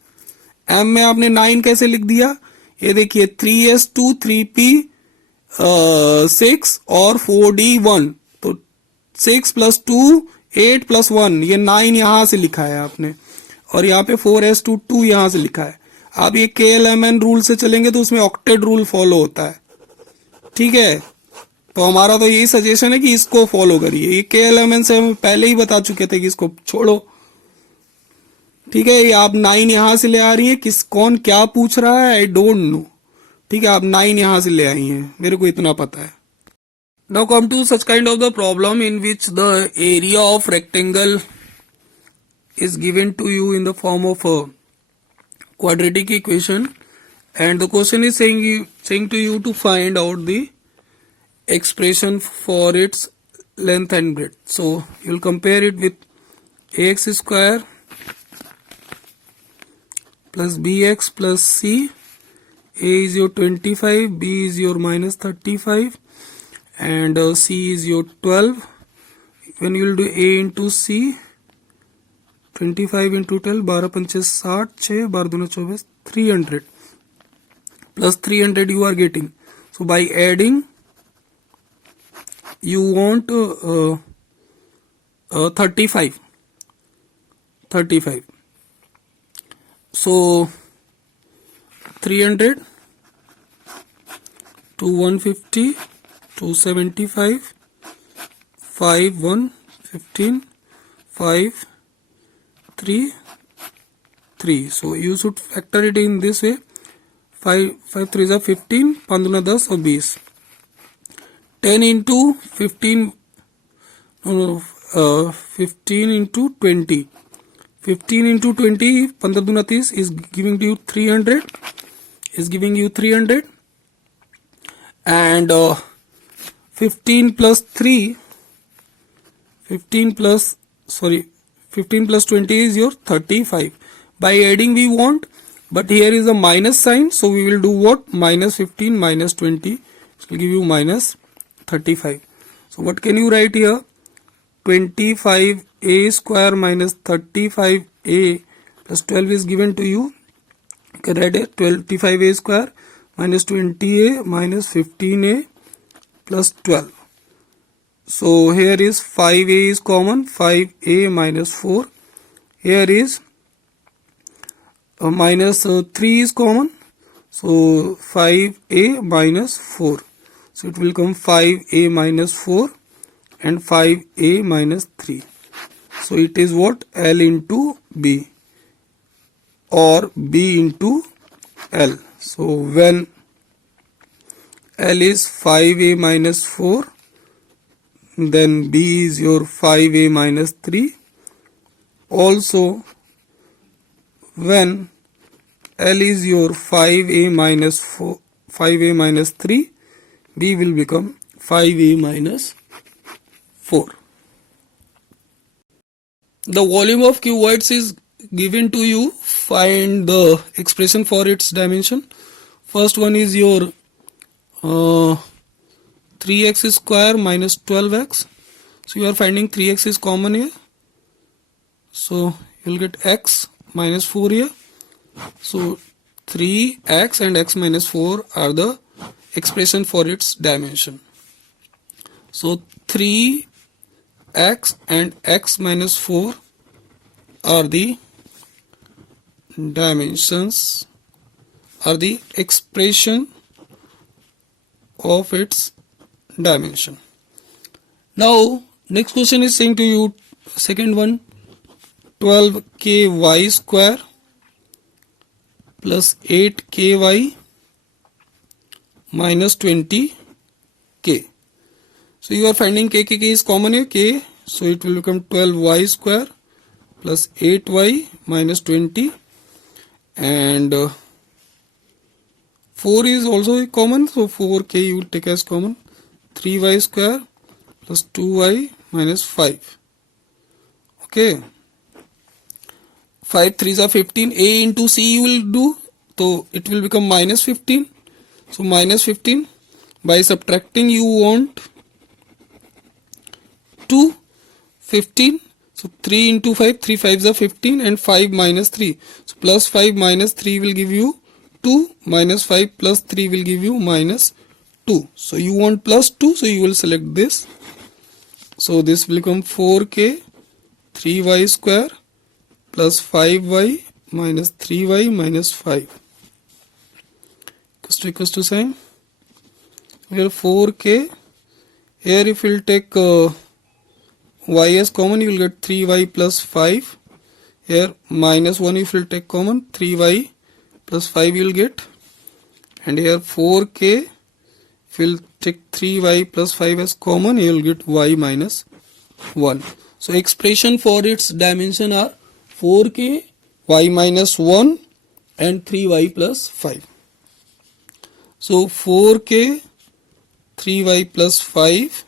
m में आपने 9 कैसे लिख दिया, ये देखिए 3s2 3p 6 और 4d 1, तो 6 प्लस 2 8 प्लस 1, ये 9 यहां से लिखा है आपने, और यहाँ पे 4s2 2 यहां से लिखा है। आप ये KLMN रूल से चलेंगे तो उसमें ऑक्टेट रूल फॉलो होता है, ठीक है। तो हमारा तो यही सजेशन है कि इसको फॉलो करिए। ये KLMN से हम पहले ही बता चुके थे कि इसको छोड़ो, ठीक है। ये आप 9 यहां से ले आ रही है, कौन क्या पूछ रहा है आई डोंट नो, ठीक है। आप 9 यहां से ले आई हैं, मेरे को इतना पता है। Now come to such kind of the problem in which the area of rectangle is given to you in the form of a quadratic equation, and the question is saying to you to find out the expression for its length and breadth. So you will compare it with ax square plus bx plus c. A is your 25, b is your minus 35, and c is your 12. When you will do a into c, 25 into 12, 12 पंचे 60, 6 12 दूना 24, 300 plus 300 you are getting. So by adding you want 35. So 300 to 150 275 5 1 15 5 3 3. So you should factor it in this way. 5 3 is 15, 5 दूना 10 और 20. 10 into 15, no, 15 into 20. 15 into 20, 15 दूना 30 is giving you 300. Is giving you 300. And 15 plus 3, 15 plus 20 is your 35. By adding we want, but here is a minus sign, so we will do what, minus 15 minus 20, it will give you minus 35. So what can you write here, 25a square minus 35a plus 12 is given to you. You can write it 25a square minus 20a minus 15a plus 12. So here is 5a is common, 5a minus 4. Here is minus 3 is common, so 5a minus 4. So it will come 5a minus 4 and 5a minus 3. So it is what, L into B or B into L. So when L is 5a minus 4, then B is your 5a minus 3. Also when L is your 5a minus 4, 5a minus 3, B will become 5a minus 4. The volume of cuboids is given to you. Find the expression for its dimension. First one is your 3x square minus 12x. So you are finding 3x is common here. So you will get x minus 4 here. So 3x and x minus 4 are the expression for its dimension. So 3x and x minus 4 are the dimensions, are the expression of its dimension. Now next question is saying to you, second one, 12ky square plus 8ky minus 20k. So you are finding k is common here, k. So it will become 12y square plus 8y minus 20, and 4 is also common, so 4k you will take as common. 3y square plus 2y minus 5. Okay. 5 3s are 15. A into c you will do, so it will become minus 15. So minus 15. By subtracting you want 2, 15. So 3 into 5, 3 5s are 15, and 5 minus 3. So plus 5 minus 3 will give you 2, minus 5 plus 3 will give you minus 2. So you want plus 2, so you will select this. So this will become 4k 3y square plus 5y minus 3y minus 5 equals to sign. Here 4k, here if you will take y as common, you will get 3y plus 5. Here minus 1 if you will take common, 3y plus 5 you will get. And here 4k, if you will take 3y plus 5 as common, you will get y minus 1. So expression for its dimension are 4k, y minus 1 and 3y plus 5. So 4k, 3y plus 5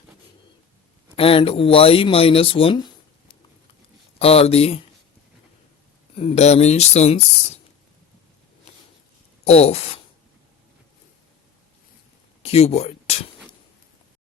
and y minus 1 are the dimensions of cuboid.